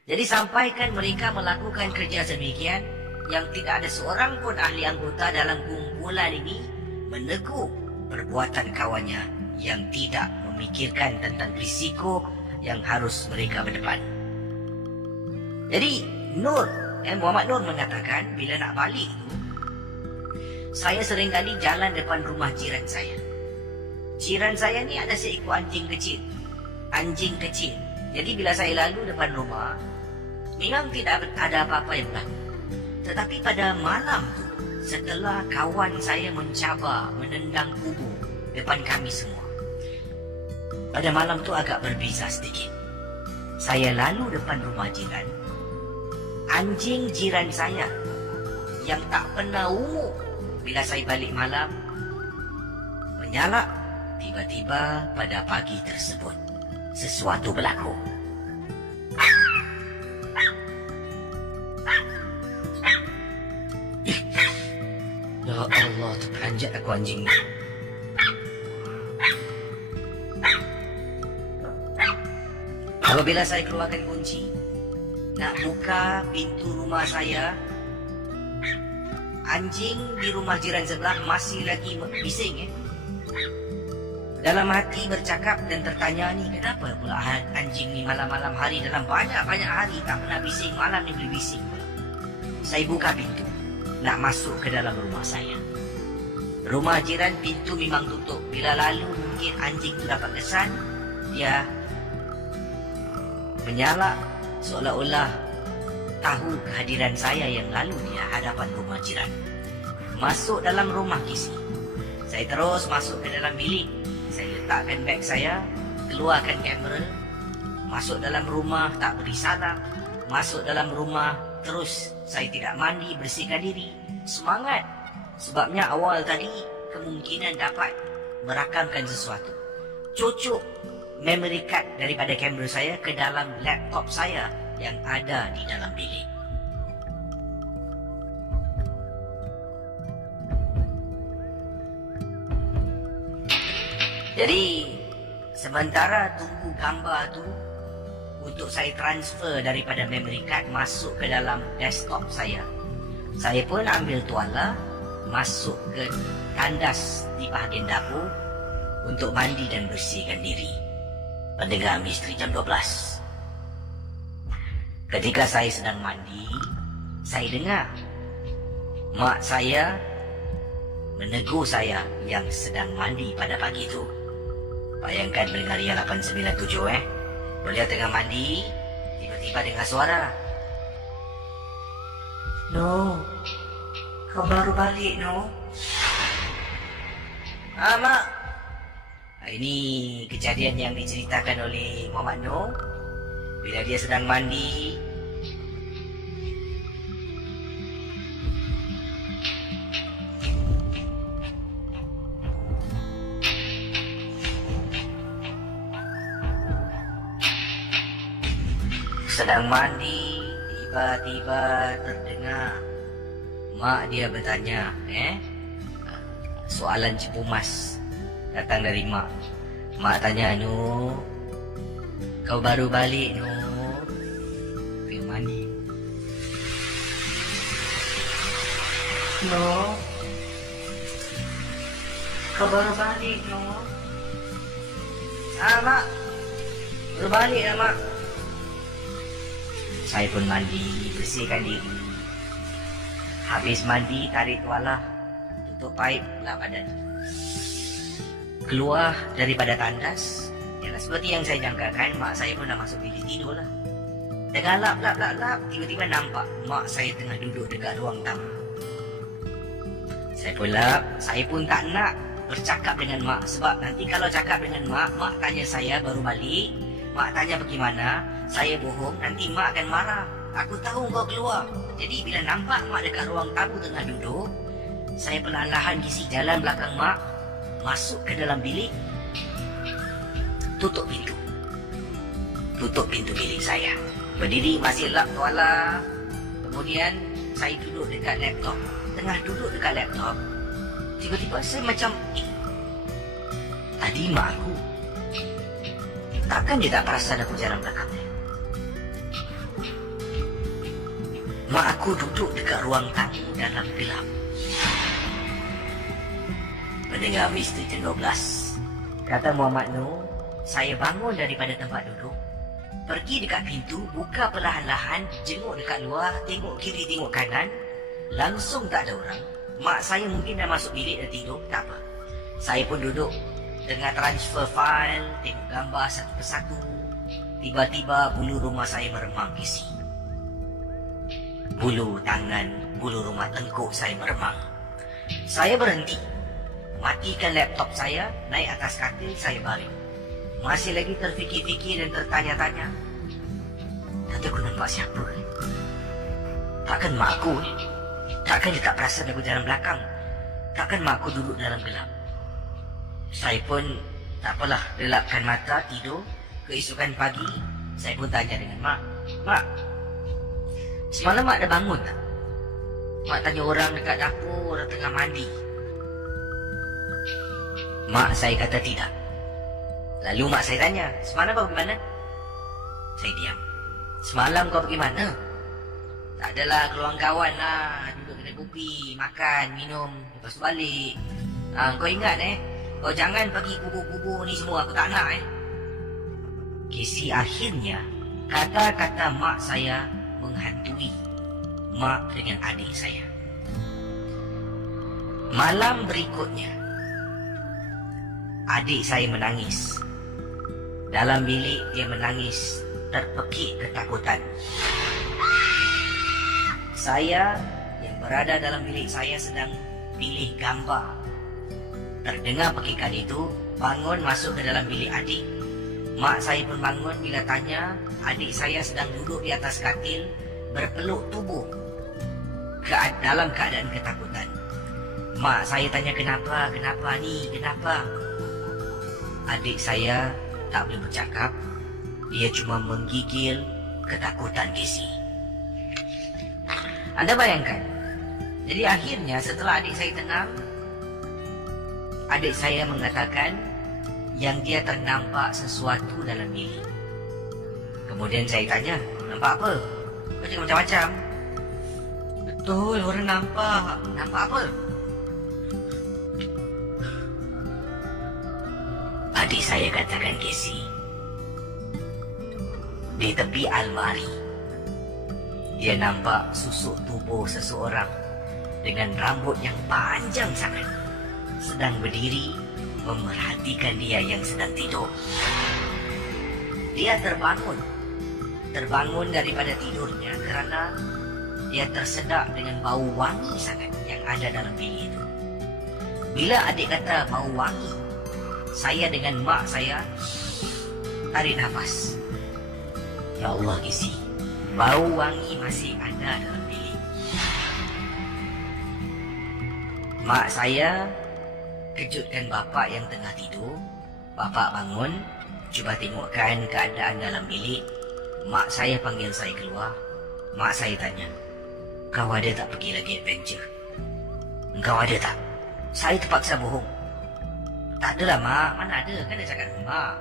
Jadi sampaikan mereka melakukan kerja sedemikian, yang tidak ada seorang pun ahli anggota dalam kumpulan ini menegur perbuatan kawannya yang tidak memikirkan tentang risiko yang harus mereka berdepan. Jadi Muhammad Nur mengatakan bila nak balik tu, saya seringkali jalan depan rumah jiran saya. Jiran saya ni ada seekor anjing kecil. Jadi bila saya lalu depan rumah, memang tidak ada apa-apa yang berlaku. Tetapi pada malam tu, setelah kawan saya mencabar menendang kubur depan kami semua, pada malam tu agak berbeza sedikit. Saya lalu depan rumah jiran. Anjing jiran saya yang tak pernah ungu bila saya balik malam menyalak. Tiba-tiba pada pagi tersebut sesuatu berlaku. Ya Allah, terperanjat aku anjing ni. Apabila saya keluarkan kunci nak buka pintu rumah saya, anjing di rumah jiran sebelah masih lagi bising. Dalam hati bercakap dan tertanya, ni kenapa pula anjing ni malam-malam hari dalam banyak-banyak hari tak pernah bising, malam ni boleh bising. Saya buka pintu nak masuk ke dalam rumah saya. Rumah jiran pintu memang tutup. Bila lalu mungkin anjing tu dapat kesan, dia menyalak seolah-olah tahu kehadiran saya yang lalu di hadapan rumah jiran. Masuk dalam rumah kisi. Saya terus masuk ke dalam bilik. Saya letakkan beg saya, keluarkan kamera, masuk dalam rumah tak beri salam, masuk dalam rumah terus saya tidak mandi, bersihkan diri. Semangat. Sebabnya awal tadi kemungkinan dapat merakamkan sesuatu. Cucuk memory card daripada kamera saya ke dalam laptop saya yang ada di dalam bilik. Jadi sementara tunggu gambar tu untuk saya transfer daripada memory card masuk ke dalam desktop saya pun ambil tuala masuk ke tandas di bahagian dapur untuk mandi dan bersihkan diri. Pendengar Misteri Jam 12. Ketika saya sedang mandi, saya dengar mak saya menegur saya yang sedang mandi pada pagi itu. Bayangkan mendengar Ria 897 Beliau tengah mandi, tiba-tiba dengar suara. No, kau baru balik, no? Mak. Ini kejadian yang diceritakan oleh Muhammad Noh bila dia sedang mandi. Tiba-tiba terdengar mak dia bertanya, soalan Cipu Mas datang dari mak. Mak tanya, "No, kau baru balik, no?" Pergi mandi. "No, kau baru balik, no?" Mak, baru balik lah, mak." Saya pun mandi, bersihkan diri. Habis mandi, tarik tuala, tutup paip lah badan. Keluar daripada tandas, yalah seperti yang saya jangkakan, mak saya pun dah masuk bilik tidur lah. Tengah lap, tiba-tiba nampak mak saya tengah duduk dekat ruang tamu. Saya pun tak nak bercakap dengan mak, sebab nanti kalau cakap dengan mak tanya saya baru balik, mak tanya bagaimana, saya bohong, nanti mak akan marah. Aku tahu kau keluar. Jadi bila nampak mak dekat ruang tamu tengah duduk, saya perlahan-lahan kisi jalan belakang mak, masuk ke dalam bilik, tutup pintu bilik saya. Berdiri masih lap tuala. Kemudian saya duduk dekat laptop. Tengah duduk dekat laptop, tiba-tiba saya macam, tadi mak aku, takkan dia tak perasan aku jalan belakangnya? Mak aku duduk dekat ruang tamu dalam gelap. Pendengar Misteri Jam 12. Kata Muhammad Noh, saya bangun daripada tempat duduk, pergi dekat pintu, buka perlahan-lahan, jenguk dekat luar, tengok kiri, tengok kanan, langsung tak ada orang. Mak saya mungkin dah masuk bilik dan tidur, tak apa. Saya pun duduk, tengah transfer file, tengok gambar satu persatu. Tiba-tiba bulu rumah saya meremang kisi. Bulu tangan, bulu rumah tengkuk saya meremang. Saya berhenti, matikan laptop saya, naik atas katil, saya balik. Masih lagi terfikir-fikir dan tertanya-tanya, Tapi aku nampak siapa ni? Takkan mak aku ni? Takkan dia tak perasan aku jalan belakang? Takkan mak aku duduk dalam gelap? Saya pun tak apalah, relapkan mata, tidur. Keesokan pagi, saya pun tanya dengan mak, "Mak, semalam mak dah bangun tak?" Mak tanya orang dekat dapur, orang tengah mandi. Mak saya kata tidak. Lalu mak saya tanya, "Semalam kau pergi mana?" Saya diam. "Semalam kau pergi mana?" "Tak adalah, keluar kawan lah. Duduk kedai kopi, makan, minum. Lepas tu balik. Kau ingat kau jangan pergi kubur-kubur ni semua. Aku tak nak Casey, akhirnya kata-kata mak saya menghantui mak dengan adik saya. Malam berikutnya, adik saya menangis. Dalam bilik dia menangis terpekik ketakutan. Saya yang berada dalam bilik saya sedang pilih gambar. Terdengar pekikan itu, bangun masuk ke dalam bilik adik. Mak saya pun bangun bila tanya adik saya sedang duduk di atas katil berpeluk tubuh dalam keadaan ketakutan. Mak saya tanya, kenapa ni? Adik saya tak boleh bercakap. Dia cuma menggigil ketakutan Casey. Anda bayangkan. Jadi akhirnya setelah adik saya tenang, adik saya mengatakan yang dia ternampak sesuatu dalam bilik. Kemudian saya tanya, "Nampak apa?" Kau cakap macam-macam. "Betul, orang nampak." "Nampak apa?" Adik saya katakan, Casey, di tepi almari dia nampak susuk tubuh seseorang dengan rambut yang panjang sangat sedang berdiri memerhatikan dia yang sedang tidur. Dia terbangun daripada tidurnya kerana dia tersedak dengan bau wangi sangat yang ada dalam bilik itu. Bila adik kata bau wangi, saya dengan mak saya tarik nafas. Ya Allah, Casey, bau wangi masih ada dalam bilik. Mak saya kejutkan bapa yang tengah tidur. Bapa bangun, cuba tengokkan keadaan dalam bilik. Mak saya panggil saya keluar. Mak saya tanya, "Kau ada tak pergi lagi adventure?" "Engkau ada tak?" Saya terpaksa bohong. "Tak adalah mak, mana ada, kan dah cakap dengan mak.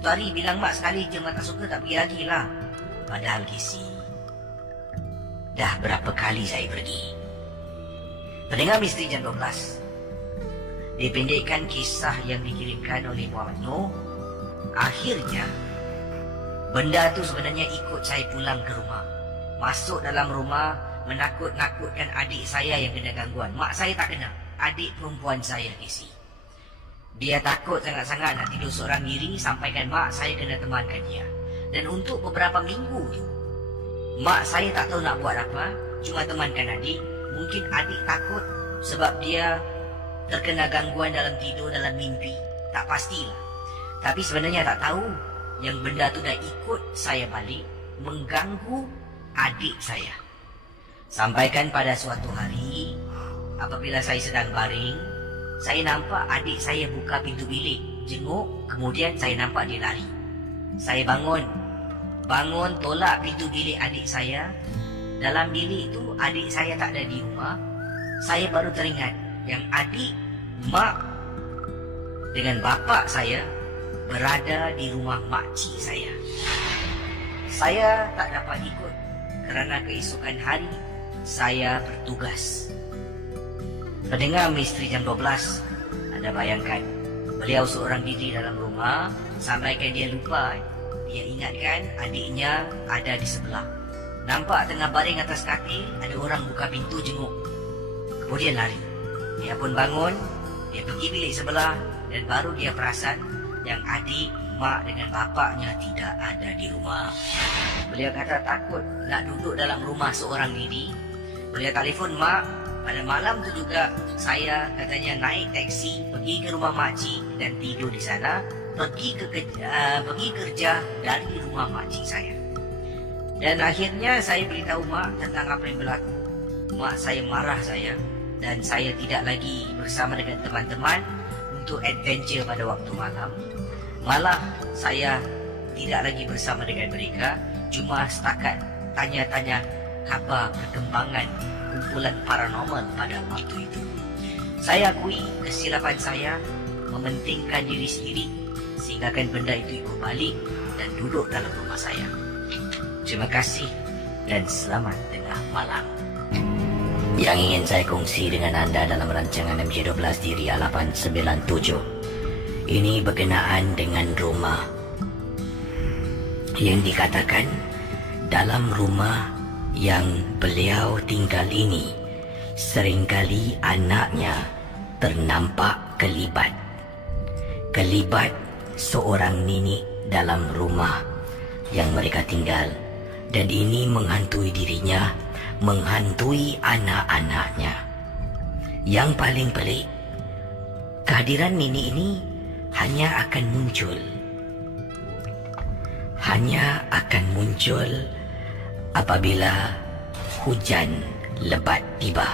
Itu hari bilang mak sekali je, mak tak suka tak pergi lagi lah." Padahal Casey, dah berapa kali saya pergi. Pendengar Misteri Jam 12, dipendekkan kisah yang dikirimkan oleh Muhammad Noor. Akhirnya benda tu sebenarnya ikut saya pulang ke rumah. Masuk dalam rumah, menakut-nakutkan adik saya yang kena gangguan. Mak saya tak kena, adik perempuan saya, Casey. Dia takut sangat-sangat nak tidur seorang diri, sampaikan mak saya kena temankan dia. Dan untuk beberapa minggu tu, mak saya tak tahu nak buat apa, cuma temankan adik. Mungkin adik takut sebab dia terkena gangguan dalam tidur, dalam mimpi. Tak pastilah. Tapi sebenarnya tak tahu yang benda tu dah ikut saya balik, mengganggu adik saya. Sampaikan pada suatu hari, apabila saya sedang baring, saya nampak adik saya buka pintu bilik, jenguk, kemudian saya nampak dia lari. Saya bangun, tolak pintu bilik adik saya. Dalam bilik tu adik saya tak ada di rumah. Saya baru teringat yang adik, mak dengan bapa saya berada di rumah makcik saya. Saya tak dapat ikut kerana keesokan hari saya bertugas. Pendengar Misteri Jam 12, anda bayangkan, beliau seorang diri dalam rumah, sampaikan dia lupa. Dia ingatkan adiknya ada di sebelah. Nampak tengah baring atas katil, ada orang buka pintu jenguk. Kemudian lari. Dia pun bangun, dia pergi bilik sebelah dan baru dia perasan yang adik, mak dengan bapaknya tidak ada di rumah. Beliau kata takut nak duduk dalam rumah seorang diri. Beliau telefon mak. Pada malam tu juga saya katanya naik teksi pergi ke rumah makcik dan tidur di sana. Pergi kerja dari rumah makcik saya. Dan akhirnya saya beritahu mak tentang apa yang berlaku. Mak saya marah saya, dan saya tidak lagi bersama dengan teman-teman untuk adventure pada waktu malam. Malah saya tidak lagi bersama dengan mereka, cuma setakat tanya-tanya khabar perkembangan kumpulan paranormal pada waktu itu. Saya akui kesilapan saya mementingkan diri sendiri sehinggakan benda itu ikut balik dan duduk dalam rumah saya. Terima kasih dan selamat tengah malam. Yang ingin saya kongsi dengan anda dalam rancangan MJ12 di Ria 897 ini berkenaan dengan rumah yang dikatakan dalam rumah yang beliau tinggal ini seringkali anaknya ternampak kelibat seorang nenek dalam rumah yang mereka tinggal, dan ini menghantui dirinya, menghantui anak-anaknya. Yang paling pelik, kehadiran nenek ini hanya akan muncul apabila hujan lebat tiba.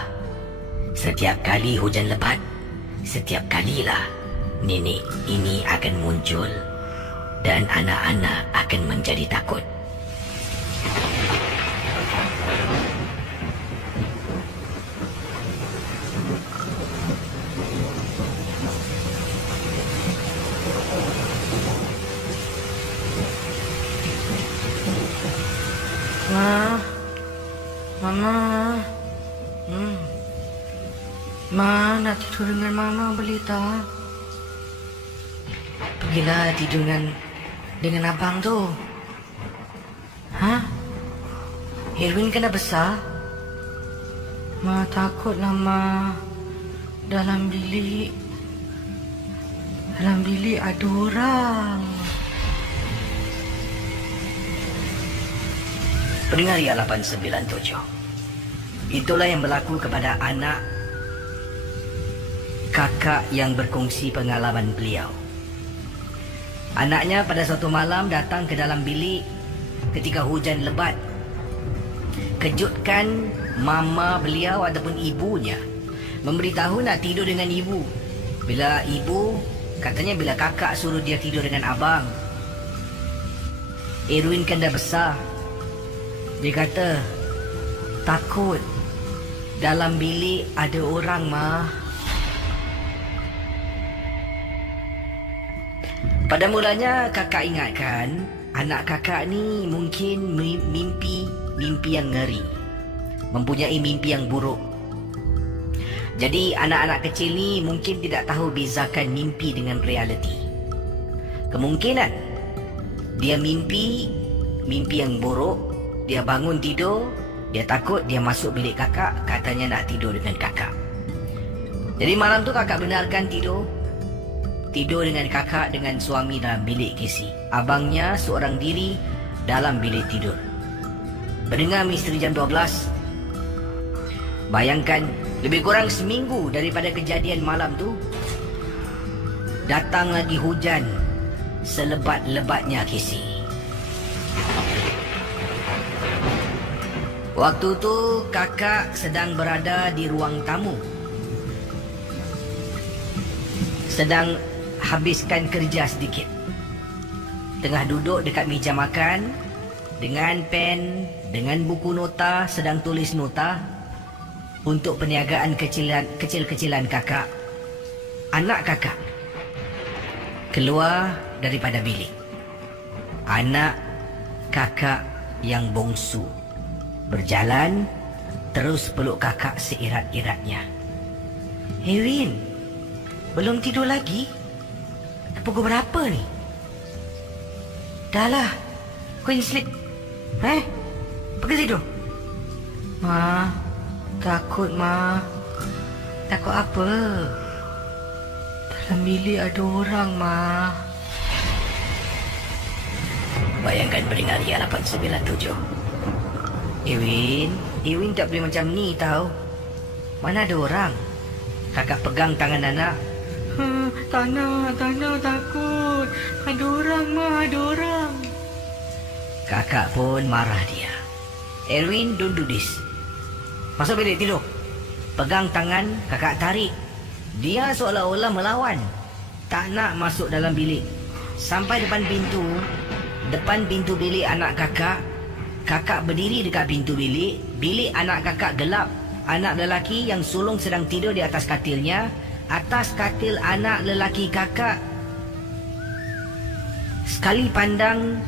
Setiap kali hujan lebat, setiap kalilah nenek ini akan muncul dan anak-anak akan menjadi takut. Mama, Ma nak tidur dengan Mama boleh tak? Pergilah tidur dengan abang tu. Hah? Irwin kan dah besar? Ma takutlah Ma. Dalam bilik ada orang. Pendengar Ria 897, itulah yang berlaku kepada anak kakak yang berkongsi pengalaman beliau. Anaknya pada suatu malam datang ke dalam bilik ketika hujan lebat. Kejutkan mama beliau ataupun ibunya, memberitahu nak tidur dengan ibu. Bila ibu, katanya bila kakak suruh dia tidur dengan abang. Irwin kan dah besar. Dia kata, takut dalam bilik ada orang, Ma. Pada mulanya kakak ingatkan anak kakak ni mungkin mimpi yang ngeri, mempunyai mimpi yang buruk. Jadi anak-anak kecil ni mungkin tidak tahu bezakan mimpi dengan realiti. Kemungkinan dia mimpi yang buruk, dia bangun tidur, dia takut, dia masuk bilik kakak, katanya nak tidur dengan kakak. Jadi malam tu kakak benarkan tidur dengan kakak dengan suami dalam bilik Casey. Abangnya seorang diri dalam bilik tidur. Pendengar Misteri Jam 12, bayangkan lebih kurang seminggu daripada kejadian malam tu, datang lagi hujan selebat-lebatnya Casey. Waktu tu kakak sedang berada di ruang tamu, sedang habiskan kerja sedikit. Tengah duduk dekat meja makan dengan pen, dengan buku nota, sedang tulis nota untuk perniagaan kecil-kecilan kakak. Anak kakak keluar daripada bilik. Anak kakak yang bongsu berjalan terus peluk kakak seirat-iratnya. Irwin, belum tidur lagi? Pukul berapa ni? Dah lah, Queen sleep. Pergi tidur. Ma, takut Ma. Takut apa? Dalam bilik ada orang, Ma. Bayangkan pendengar Ria 897. Irwin tak boleh macam ni tau. Mana ada orang? Kakak pegang tangan anak. Tak nak, takut. Ada orang, Ma, ada orang. Kakak pun marah dia. Erwin, don't do this. Masuk bilik tidur. Pegang tangan, kakak tarik. Dia seolah-olah melawan. Tak nak masuk dalam bilik. Sampai depan pintu bilik anak kakak. Kakak berdiri dekat pintu bilik. Bilik anak kakak gelap. Anak lelaki yang sulung sedang tidur di atas katilnya. Atas katil anak lelaki kakak. Sekali pandang,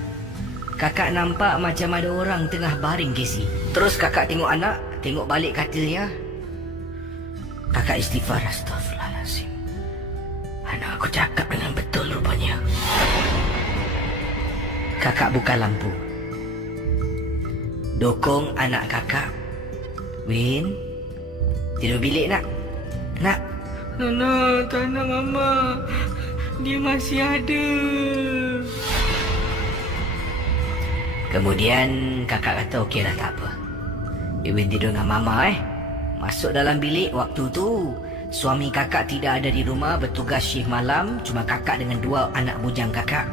kakak nampak macam ada orang tengah baring, Casey. Terus kakak tengok anak, tengok balik katilnya. Kakak istighfar, astagfirullahaladzim. Anak aku cakap dengan betul rupanya. Kakak buka lampu. Dokong anak kakak. Win, tidur bilik nak. Nak. Tak nak Mama. Dia masih ada. Kemudian kakak kata okey dah, tak apa. Iwin tidur dengan Mama Masuk dalam bilik waktu tu. Suami kakak tidak ada di rumah, bertugas shift malam. Cuma kakak dengan 2 anak bujang kakak.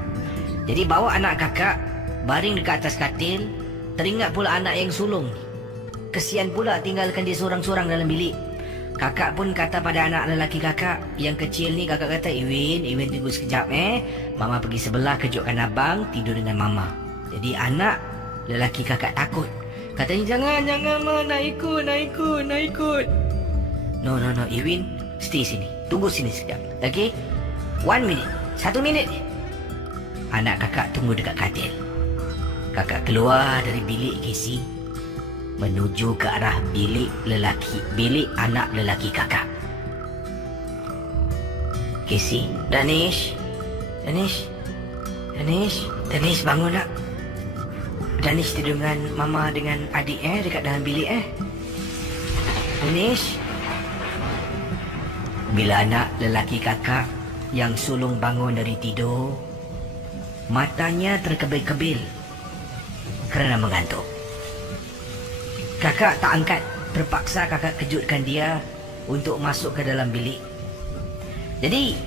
Jadi bawa anak kakak baring dekat atas katil. Teringat pula anak yang sulung. Kesian pula tinggalkan dia seorang-seorang dalam bilik. Kakak pun kata pada anak lelaki kakak yang kecil ni, kakak kata, Iwin tunggu sekejap Mama pergi sebelah kejutkan abang, tidur dengan Mama. Jadi anak lelaki kakak takut. Katanya, jangan Ma, nak ikut. No, Iwin, stay sini. Tunggu sini sekejap. Okay? 1 minute. 1 minit. Anak kakak tunggu dekat katil. Kakak keluar dari bilik Casey, menuju ke arah bilik anak lelaki kakak. Casey, Danish, bangun nak. Danish tidur dengan Mama dengan adik dekat dalam bilik Danish. Bila anak lelaki kakak yang sulung bangun dari tidur, matanya terkebil-kebil kerana mengantuk. Kakak tak angkat. Terpaksa kakak kejutkan dia untuk masuk ke dalam bilik. Jadi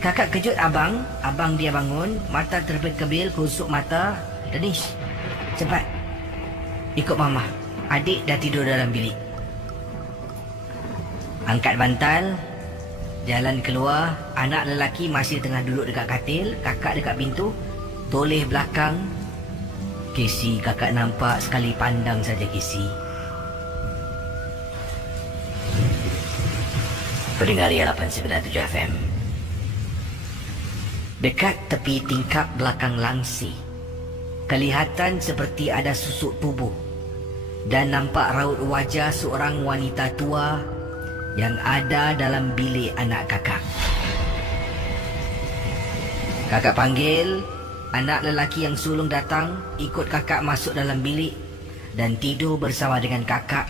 kakak kejut abang. Abang dia bangun, mata terkebil, kusuk mata. Danish, cepat ikut Mama. Adik dah tidur dalam bilik. Angkat bantal, jalan keluar. Anak lelaki masih tengah duduk dekat katil. Kakak dekat pintu. Toleh belakang. Casey, kakak nampak sekali pandang saja Casey. Pendengar 897 FM. Dekat tepi tingkap belakang langsi, kelihatan seperti ada susuk tubuh dan nampak raut wajah seorang wanita tua yang ada dalam bilik anak kakak. Kakak panggil. Anak lelaki yang sulung datang, ikut kakak masuk dalam bilik dan tidur bersama dengan kakak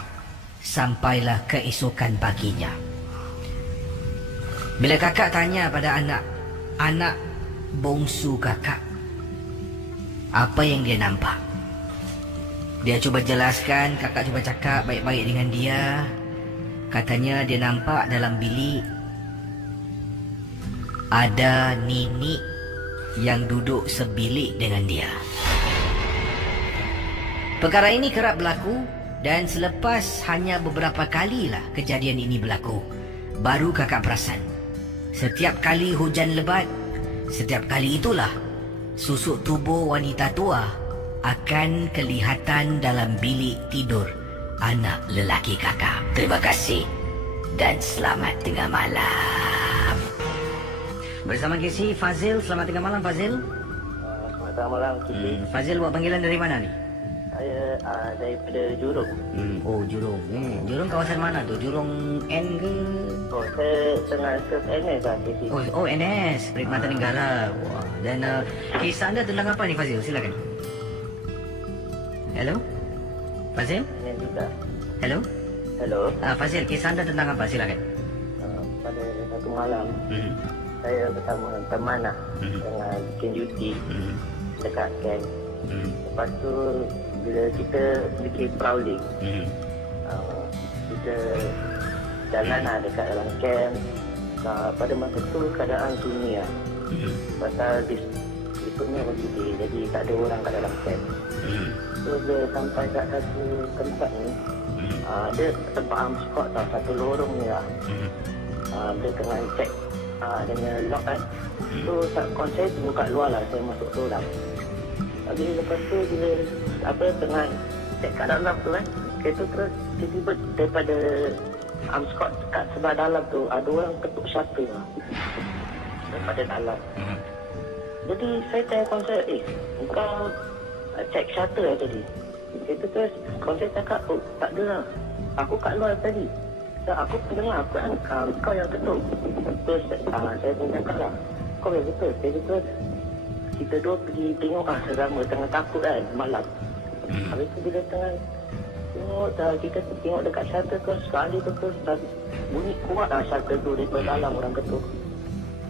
sampailah keesokan paginya. Bila kakak tanya pada anak bongsu kakak apa yang dia nampak, dia cuba jelaskan. Kakak cuba cakap baik-baik dengan dia. Katanya dia nampak dalam bilik ada nenek yang duduk sebilik dengan dia. Perkara ini kerap berlaku dan selepas hanya beberapa kalilah kejadian ini berlaku, baru kakak perasan. Setiap kali hujan lebat, setiap kali itulah susuk tubuh wanita tua akan kelihatan dalam bilik tidur anak lelaki kakak. Terima kasih dan selamat tengah malam. Bersama Casey, Fazil. Selamat tengah malam, Fazil. Selamat tengah malam, Casey. Fazil buat panggilan dari mana ni? Saya daripada Jurong. Oh, Jurong. Jurong kawasan mana tu? Jurong N ke? Oh, saya tengah serve NS lah, Casey. Oh, NS. Perkhidmatan Negara. Wah. Dan kisah anda tentang apa ni, Fazil? Silakan. Hello? Fazil? Ini juga. Hello? Hello. Fazil, kisah anda tentang apa? Silakan. Pada satu malam, saya bersama teman tengah bikin duty dekat camp. Lepas tu bila kita bikin prowling, kita jalan lah dekat dalam camp. Pada masa tu keadaan sunyi lah. Pasal besoknya holiday, jadi tak ada orang kat dalam camp. So dia sampai kat satu tempat ni, dia tempat amskot tau, satu lorong ni lah. Dia tengah check dengan lock kan. So saya tunggu kat luar lah, saya masuk dalam. Habis lepas tu bila tengah check kat dalam tu kan, kereta terus tiba-tiba daripada amskot kat sebelah dalam tu ada orang ketuk shutter lah daripada dalam. Jadi saya tanya kawan kau check shutter lah tadi? Kereta terus kawan saya cakap, oh tak ada lah, aku kat luar tadi. So, aku dengar kau yang ketuk. Terus saya pun cakap lah, kau yang ketuk. Jadi terus kita dua pergi tengok selama tengah takut kan malam. Habis tu bila tengah tengok kita tengok dekat shutter tu sekali tu terus bunyi kuat lah shutter tu daripada dalam orang ketuk.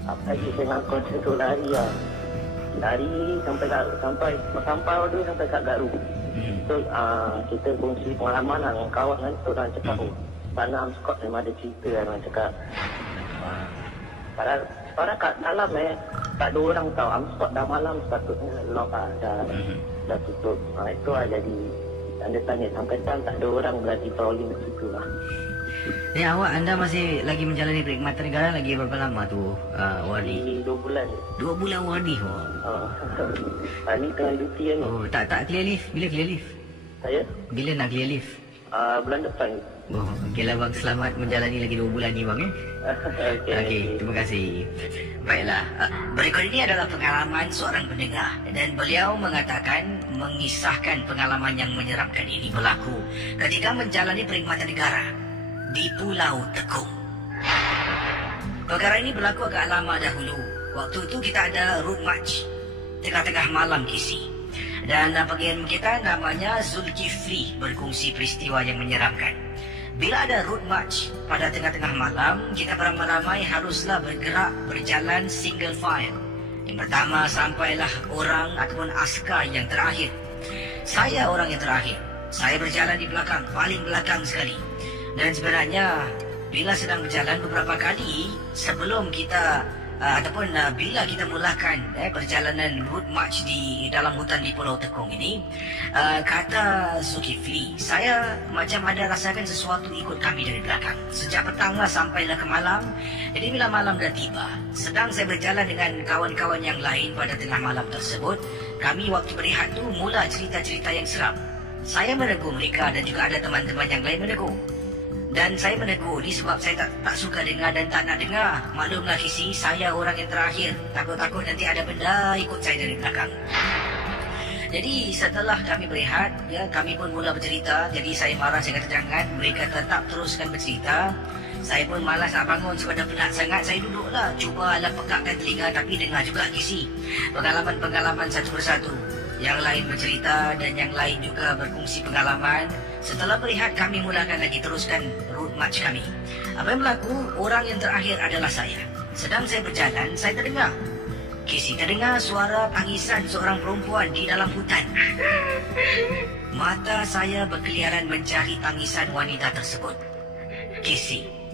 Apa lagi saya nak konsen tu lari lah. Lari sampai tu sampai kat Garu. So kita kongsi pengalaman lah dengan kawan kan tu, orang cakap sana amskot memang ada cerita kan, orang cakap. Padahal kat dalam tak ada orang tahu, amskot dah malam sepatutnya lock lah, dah tutup. Itu lah jadi anda tanya sampai sekarang tak ada orang berarti trolling situ lah. Anda masih lagi menjalani perkhidmatan negara lagi berapa lama tu, Wadi? 2 bulan. 2 bulan Wadi. Ni tengah duty kan. Tak clear leave. Bila clear leave? Saya? Bila nak clear leave? Bulan depan. Okeylah bang, selamat menjalani lagi 2 bulan ni bang. Okey, terima kasih. Baiklah, berikut ini adalah pengalaman seorang pendengar dan beliau mengatakan mengisahkan pengalaman yang menyeramkan ini berlaku ketika menjalani perkhidmatan negara di Pulau Tekong. Perkara ini berlaku agak lama dahulu. Waktu itu kita ada road march tengah-tengah malam kisi. Dan pengiriman kita namanya Zulkifli berkongsi peristiwa yang menyeramkan. Bila ada road march pada tengah-tengah malam, kita beramai-ramai haruslah bergerak berjalan single file. Yang pertama sampailah orang ataupun askar yang terakhir. Saya orang yang terakhir. Saya berjalan di belakang, paling belakang sekali. Dan sebenarnya bila sedang berjalan beberapa kali sebelum kita bila kita mulakan perjalanan road march di dalam hutan di Pulau Tekong ini, kata Zulkifli, saya macam ada rasakan sesuatu ikut kami dari belakang. Sejak petanglah sampailah ke malam. Jadi bila malam dah tiba, sedang saya berjalan dengan kawan-kawan yang lain pada tengah malam tersebut, kami waktu berehat tu mula cerita-cerita yang seram. Saya menegur mereka dan juga ada teman-teman yang lain menegur. Dan saya menegur ni sebab saya tak suka dengar dan tak nak dengar. Maklumlah kisi, saya orang yang terakhir. Takut-takut nanti ada benda ikut saya dari belakang. Jadi setelah kami berehat, kami pun mula bercerita. Jadi saya marah, saya kata jangan. Mereka tetap teruskan bercerita. Saya pun malas nak bangun sebab dah penat sangat. Saya duduklah, cubalah pekakkan telinga tapi dengar juga kisi pengalaman-pengalaman satu persatu. Yang lain bercerita dan yang lain juga berkongsi pengalaman. Setelah berehat, kami mulakan lagi teruskan road march kami. Apa yang berlaku? Orang yang terakhir adalah saya. Sedang saya berjalan, saya terdengar suara tangisan seorang perempuan di dalam hutan. Mata saya berkeliaran mencari tangisan wanita tersebut.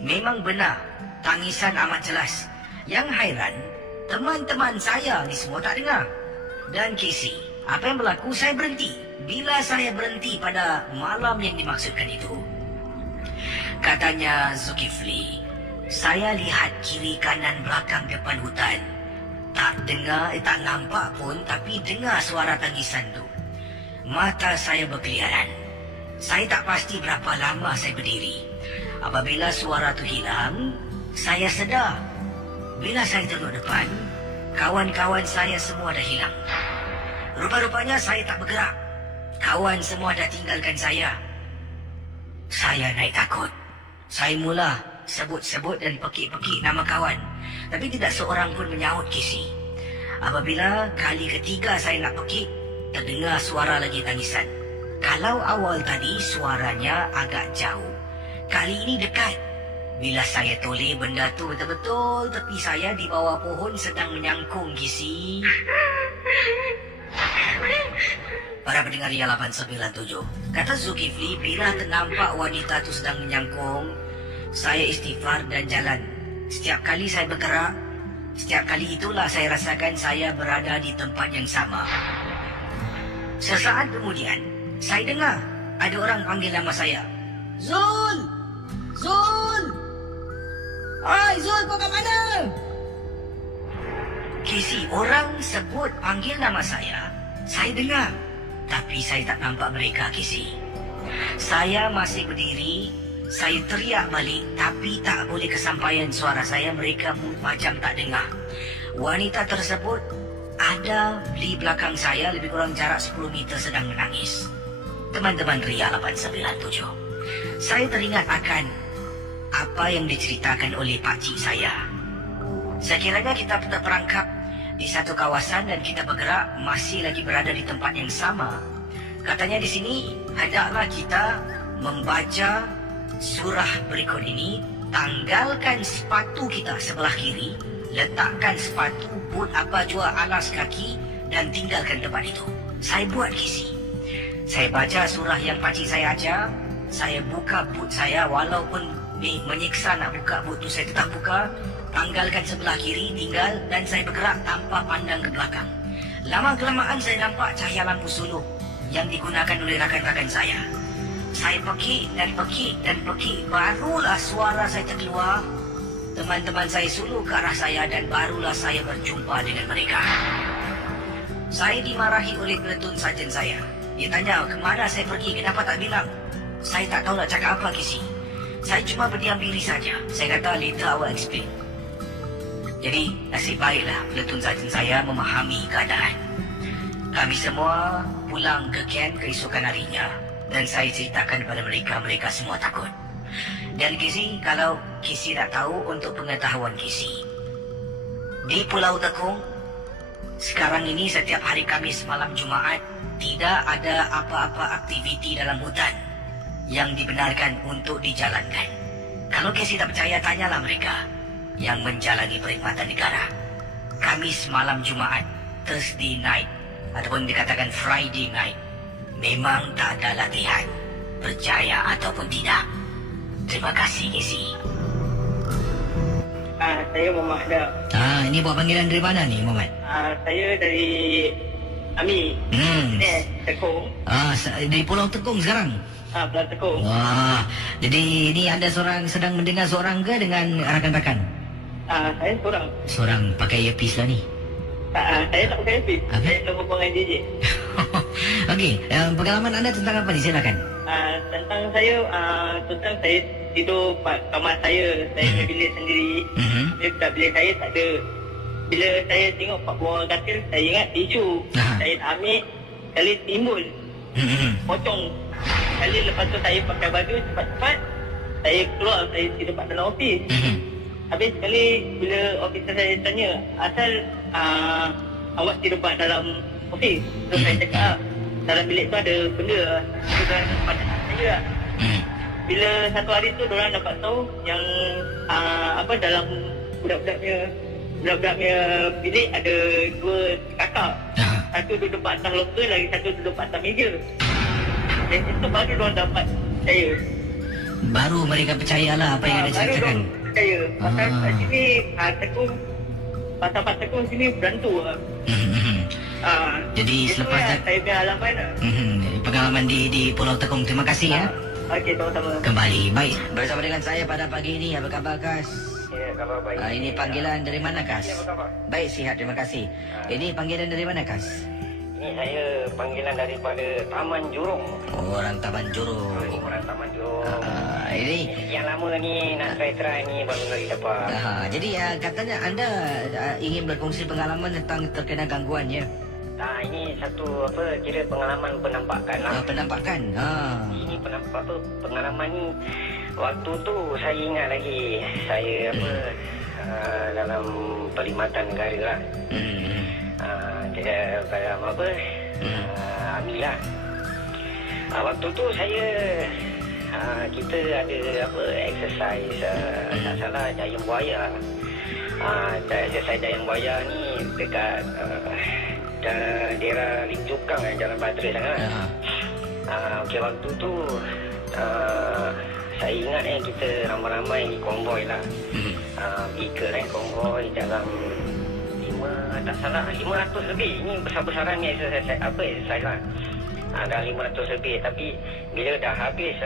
Memang benar, tangisan amat jelas. Yang hairan, teman-teman saya ni semua tak dengar. Dan apa yang berlaku? Saya berhenti. Bila saya berhenti pada malam yang dimaksudkan itu, katanya Zulkifli, saya lihat kiri kanan belakang depan hutan. Tak nampak pun tapi dengar suara tangisan tu. Mata saya berkeliaran. Saya tak pasti berapa lama saya berdiri. Apabila suara tu hilang, saya sedar. Bila saya tengok depan, kawan-kawan saya semua dah hilang. Rupa-rupanya saya tak bergerak. Kawan semua dah tinggalkan saya. Saya naik takut. Saya mula sebut-sebut dan pekik-pekik nama kawan. Tapi tidak seorang pun menyaut Apabila kali ketiga saya nak pekik, terdengar suara lagi tangisan. Kalau awal tadi suaranya agak jauh, kali ini dekat. Bila saya toleh, benda tu betul-betul tepi saya di bawah pohon sedang menyangkung Para pendengar Ria 897, kata Zulkifli, bila ternampak wanita tu sedang menyangkung, saya istighfar dan jalan. Setiap kali saya bergerak, setiap kali itulah saya rasakan saya berada di tempat yang sama. Sesaat kemudian, saya dengar ada orang panggil nama saya. Zul! Zul! Hai Zul, kau kat mana? Casey, orang sebut panggil nama saya dengar. Tapi saya tak nampak mereka, Casey. Saya masih berdiri, saya teriak balik, tapi tak boleh kesampaian suara saya, mereka macam tak dengar. Wanita tersebut ada di belakang saya, lebih kurang jarak 10 meter, sedang menangis. Teman-teman Ria 897, saya teringat akan apa yang diceritakan oleh pakcik saya. Sekiranya kita terperangkap di satu kawasan dan kita bergerak masih lagi berada di tempat yang sama, katanya di sini hendaklah kita membaca surah berikut ini. Tanggalkan sepatu kita sebelah kiri, letakkan sepatu, boot apa jua alas kaki dan tinggalkan tempat itu. Saya buat kisi. Saya baca surah yang pakcik saya ajar. Saya buka boot saya, walaupun menyiksa nak buka boot tu, saya tetap buka. Tanggalkan sebelah kiri, tinggal, dan saya bergerak tanpa pandang ke belakang. Lama-kelamaan saya nampak cahaya lampu suluh yang digunakan oleh rakan-rakan saya. Saya pekik dan pekik dan pekik, barulah suara saya terkeluar. Teman-teman saya suluh ke arah saya dan barulah saya berjumpa dengan mereka. Saya dimarahi oleh peletun sarjan saya. Dia tanya, kemana saya pergi, kenapa tak bilang? Saya tak tahu nak cakap apa, Casey. Saya cuma berdiam diri saja. Saya kata, later I will explain. Jadi, nasib baiklah peletun sarjan saya memahami keadaan. Kami semua pulang ke camp keesokan harinya. Dan saya ceritakan kepada mereka, mereka semua takut. Dan Casey, kalau Casey tak tahu, untuk pengetahuan Casey, di Pulau Tekong, sekarang ini setiap hari Khamis malam Jumaat, tidak ada apa-apa aktiviti dalam hutan yang dibenarkan untuk dijalankan. Kalau Casey tak percaya, tanyalah mereka yang menjalani perkhidmatan negara. Khamis malam Jumaat, Thursday night, ataupun dikatakan Friday night, memang tak ada latihan, percaya ataupun tidak. Terima kasih, Casey. Saya Muhammad Adab. Ini buat panggilan dari mana ni, Muhammad? Saya dari Ami. Tekong. Dari Pulau Tekong sekarang? Pulau Tekong. Wah, jadi ini anda sedang mendengar seorang ke dengan rakan-rakan? Saya seorang. Seorang pakai earpiece lah ni? Saya tak pakai earpiece. Saya tak berhubungan DJ. Okey, pengalaman anda tentang apa ni? Silakan. Tentang saya tidur kamar saya punya bilik sendiri. Bilik saya tak ada. Bila saya tengok pak buah katil, saya ingat tisu. Saya tak ambil, sekali timbul, pocong. Sekali lepas tu saya pakai baju cepat-cepat, saya keluar, saya tidur kat dalam ofis. Habis sekali bila officer saya tanya, asal awak tidur kat dalam ofis? Terus saya cakap, dalam bilik tu ada benda, bukan pada saya lah. Bila satu hari tu diorang dapat tahu yang dalam budak-budaknya bilik ada dua kakak. Satu duduk kat atas loker, lagi satu duduk kat atas meja. Dan itu baru diorang dapat percaya. Baru mereka percayalah apa yang anda ceritakan. Baru percaya. Pasal kat sini Tekong, pasal Tekong sini berantu lah. Jadi selepas saya punya halaman lah. Pengalaman di Pulau Tekong. Terima kasih ya. Okey, sama-sama. Kembali. Baik, bersama dengan saya pada pagi ini. Apa khabar, Kas? Ya, khabar baik. Ini panggilan dari mana, Kas? Apa khabar? Baik, sihat. Terima kasih. Ini panggilan dari mana, Kas? Ini saya panggilan daripada Taman Jurong. Orang Taman Jurong. Orang Taman Jurong. Ini yang lama ni nak try ni baru lagi dapat. Jadi katanya anda ingin berkongsi pengalaman tentang terkena gangguan ya? Ini satu kira pengalaman penampakan lah. Penampakan. Ini pengalaman ni waktu tu saya ingat lagi saya dalam perkhidmatan negara lah. Dia dalam Ami lah. Waktu tu saya kita ada exercise tak salah Jayang Buaya. Exercise Jayang Buaya ni dekat daerah Lim Chu Kang, Jalan Badri sangat. Okey, waktu tu saya ingat kita ramai-ramai di konvoi lah. Pergi konvoi dalam 500 lebih. Ini besar-besaran ni exercise lah. Dah 500 lebih. Tapi bila dah habis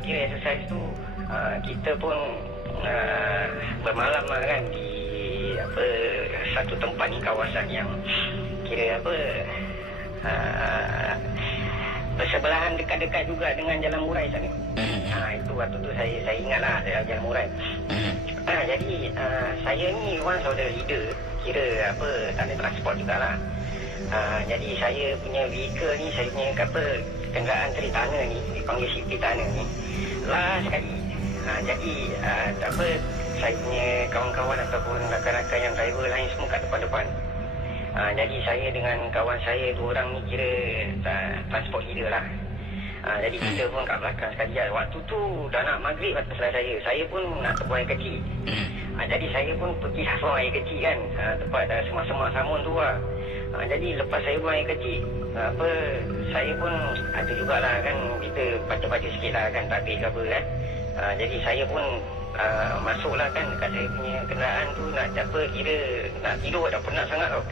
kira exercise tu, kita pun bermalam lah kan di satu tempat ni, kawasan yang kira bersebelahan, dekat-dekat juga dengan Jalan Murai sana. Itu waktu tu saya ingat lah Jalan Murai. Jadi saya ni one of the leader, kira tak ada transport jugalah. Jadi saya punya vehicle ni, saya punya kenderaan Tritana ni, dipanggil CP Tana ni, last sekali. Jadi saya punya kawan-kawan ataupun rakan-rakan yang driver lain semua kat depan-depan. Jadi saya dengan kawan saya 2 orang ni kira transport leader lah. Jadi kita pun kat belakang sekali. Waktu tu dah nak maghrib atas saya pun nak tepuh air kecil. Jadi saya pun pergi hafal air kecil kan, tempat semak-semak samun tu lah. Jadi lepas saya buang air kecil, saya pun ada jugalah kan, kita baca-baca sikit lah kan, takbir ke apa kan. Jadi saya pun masuklah kan dekat saya punya kenderaan tu, nak kira nak tidur, dah penat sangat tau.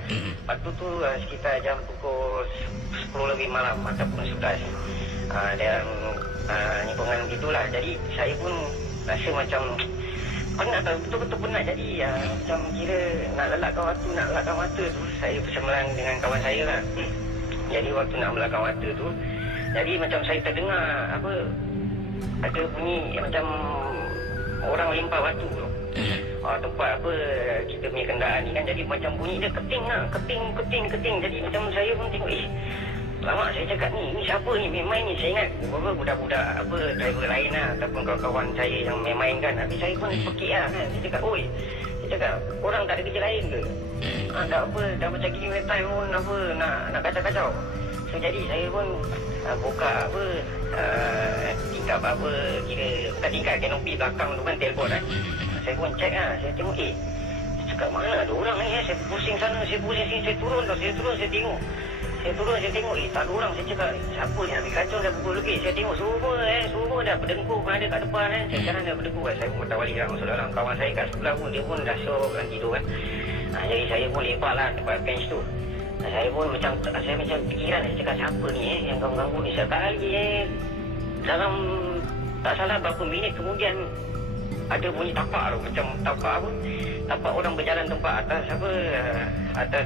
Waktu tu sekitar jam pukul 10 lebih malam ataupun 11. Dan nyimpungan gitulah. Jadi saya pun rasa macam penat tau, betul-betul penat. Jadi macam kira nak lelakkan mata tu, saya bersembang dengan kawan saya lah. Jadi waktu nak melakkan mata tu, jadi macam saya terdengar ada bunyi macam orang lempar batu tu. Tempat kita punya kenderaan ni kan. Jadi macam bunyi dia keting lah, keting. Jadi macam saya pun tengok, lama saya cakap ni siapa ni main ni. Saya ingat beberapa budak-budak driver lain lah, ataupun kawan-kawan saya yang main kan. Tapi saya pun pekik lah kan. Saya cakap, saya cakap, korang tak ada kerja lain ke? Dah macam gini time pun nak kacau-kacau. So jadi saya pun buka tingkap kira bukan tingkap kanopi belakang tu kan, tailboard kan. Saya pun check lah, saya tengok cakap mana ada orang ni. Saya pusing sana, saya pusing sini, saya turun, saya tengok. Tak ada orang. Saya cakap, siapa ni ambil kacau dah pukul lebih. Saya tengok semua dah berdengkur kan, ada kat depan kan. Saya sekarang dah berdengkur kan. Saya pun tak balik lah masuk dalam. Kawan saya kat sebelah pun, dia pun dah syok kan, tidur kan. Jadi saya pun lepak lah tempat bench tu. Saya pun macam fikiran, saya cakap siapa ni yang ganggu ni. Sekali dalam tak salah berapa minit kemudian ada bunyi tapak tu, macam tapak orang berjalan tempat atas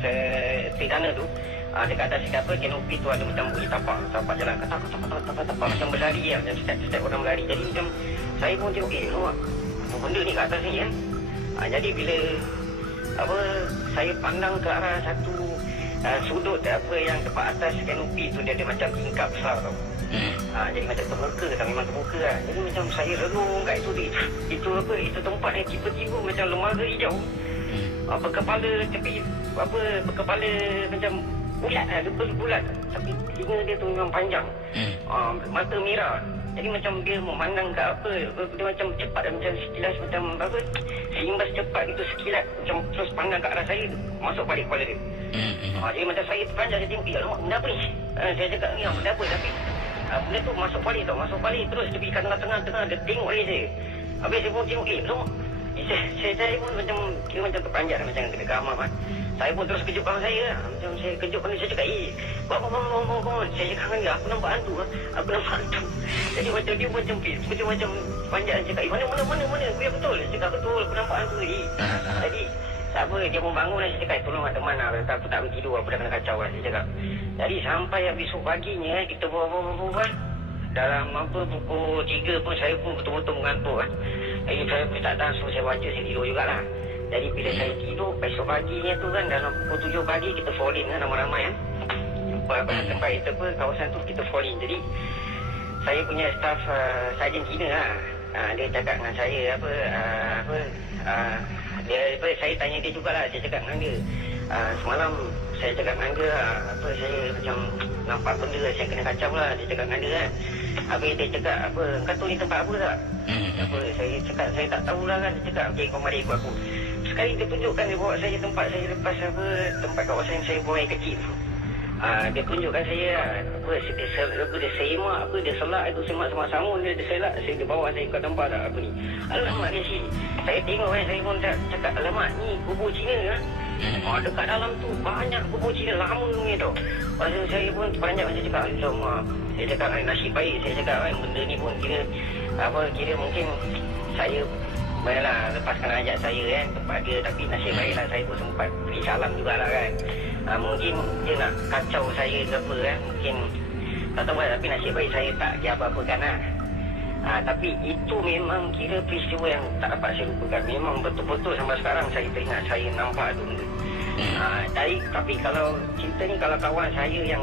Tritana tu. Dekat atas kanopi tu ada macam bunyi tapak jalan tapak macam berlari lah, macam step orang berlari. Jadi macam saya pun tengok apa benda ni kat atas ni kan. Jadi bila saya pandang ke arah satu sudut yang tempat atas kanopi tu, dia ada macam tingkap besar tau. Jadi macam terbuka tau, memang terbuka lah. Jadi macam saya renung kat itu tempat yang tiba-tiba macam lembaga hijau, berkepala macam bulat lah, bulat. Tapi telinga dia tu memang panjang, mata merah. Jadi macam dia memandang ke dia macam cepat, macam sekilas macam seimbas cepat itu sekilat, macam terus pandang ke arah saya, masuk balik kepala dia. Jadi macam saya terpanjang, saya tengok, alamak benda apa ni? Saya cakap ni benda apa? Tapi benda tu masuk balik terus tepi kat tengah-tengah, dia tengok lagi saya. Habis saya pun tengok, alamak. Saya pun macam terpanjang, macam kena gamam kan. Saya pun terus kejut kawan saya. Macam saya kejut kawan saya cakap, bangun. Saya cakap dengan dia, aku nampak hantu. Jadi macam dia macam panjang, cakap, mana, aku yang betul. Saya cakap, betul, aku nampak hantu tadi. Jadi dia pun bangun lah. Saya cakap, tolong teman lah, aku tak boleh tidur, aku dah kena kacau lah. Saya cakap, jadi sampai besok paginya kita buat kan. Dalam pukul 3 pun saya pun betul-betul mengantuk kan. Jadi saya pun tak tahan, so saya baca, saya tidur jugalah. Jadi bila saya tidur, besok paginya tu kan, dalam pukul 7 pagi kita fall in kan, ramai-ramai kan. Tempat itu kawasan tu kita fall in. Jadi saya punya staff Sarjan Cina lah. Dia cakap dengan saya saya tanya dia jugalah. Saya cakap dengan dia, semalam saya cakap dengan dia, saya macam nampak benda, saya kena kacau lah. Saya cakap dengan dia kan. Habis dia cakap, kau tahu ni tempat apa tak? Saya cakap, saya tak tahulah kan. Dia cakap, okey, kau mari ikut aku. Sekali dia tunjukkan, dia bawa saya tempat saya lepas tempat kawasan yang saya buang air kecil. Dia tunjukkan saya dia semak dia selak itu, semak samun dia selak, dia bawa saya ke tempat apa ni. Alamak dia sini. Saya tengok kan, saya pun cakap, alamak ni kubur Cina kan. Dekat dalam tu banyak kubur cina lama ni tau. Masa saya pun banyak macam cakap, saya cakap nasib baik, saya cakap benda ni pun kira mungkin saya Baiklah, lepaskan ajak saya tempat dia. Tapi nasib baiklah saya pun sempat beri salam jugalah kan. Mungkin dia nak kacau saya ke apa kan. Mungkin tak tahu tapi nasib baik saya tak dia apa-apakan lah. Tapi itu memang kira peristiwa yang tak dapat saya lupakan. Memang betul-betul sampai sekarang saya teringat, saya nampak tu benda. Tapi kalau cerita ni, kalau kawan saya yang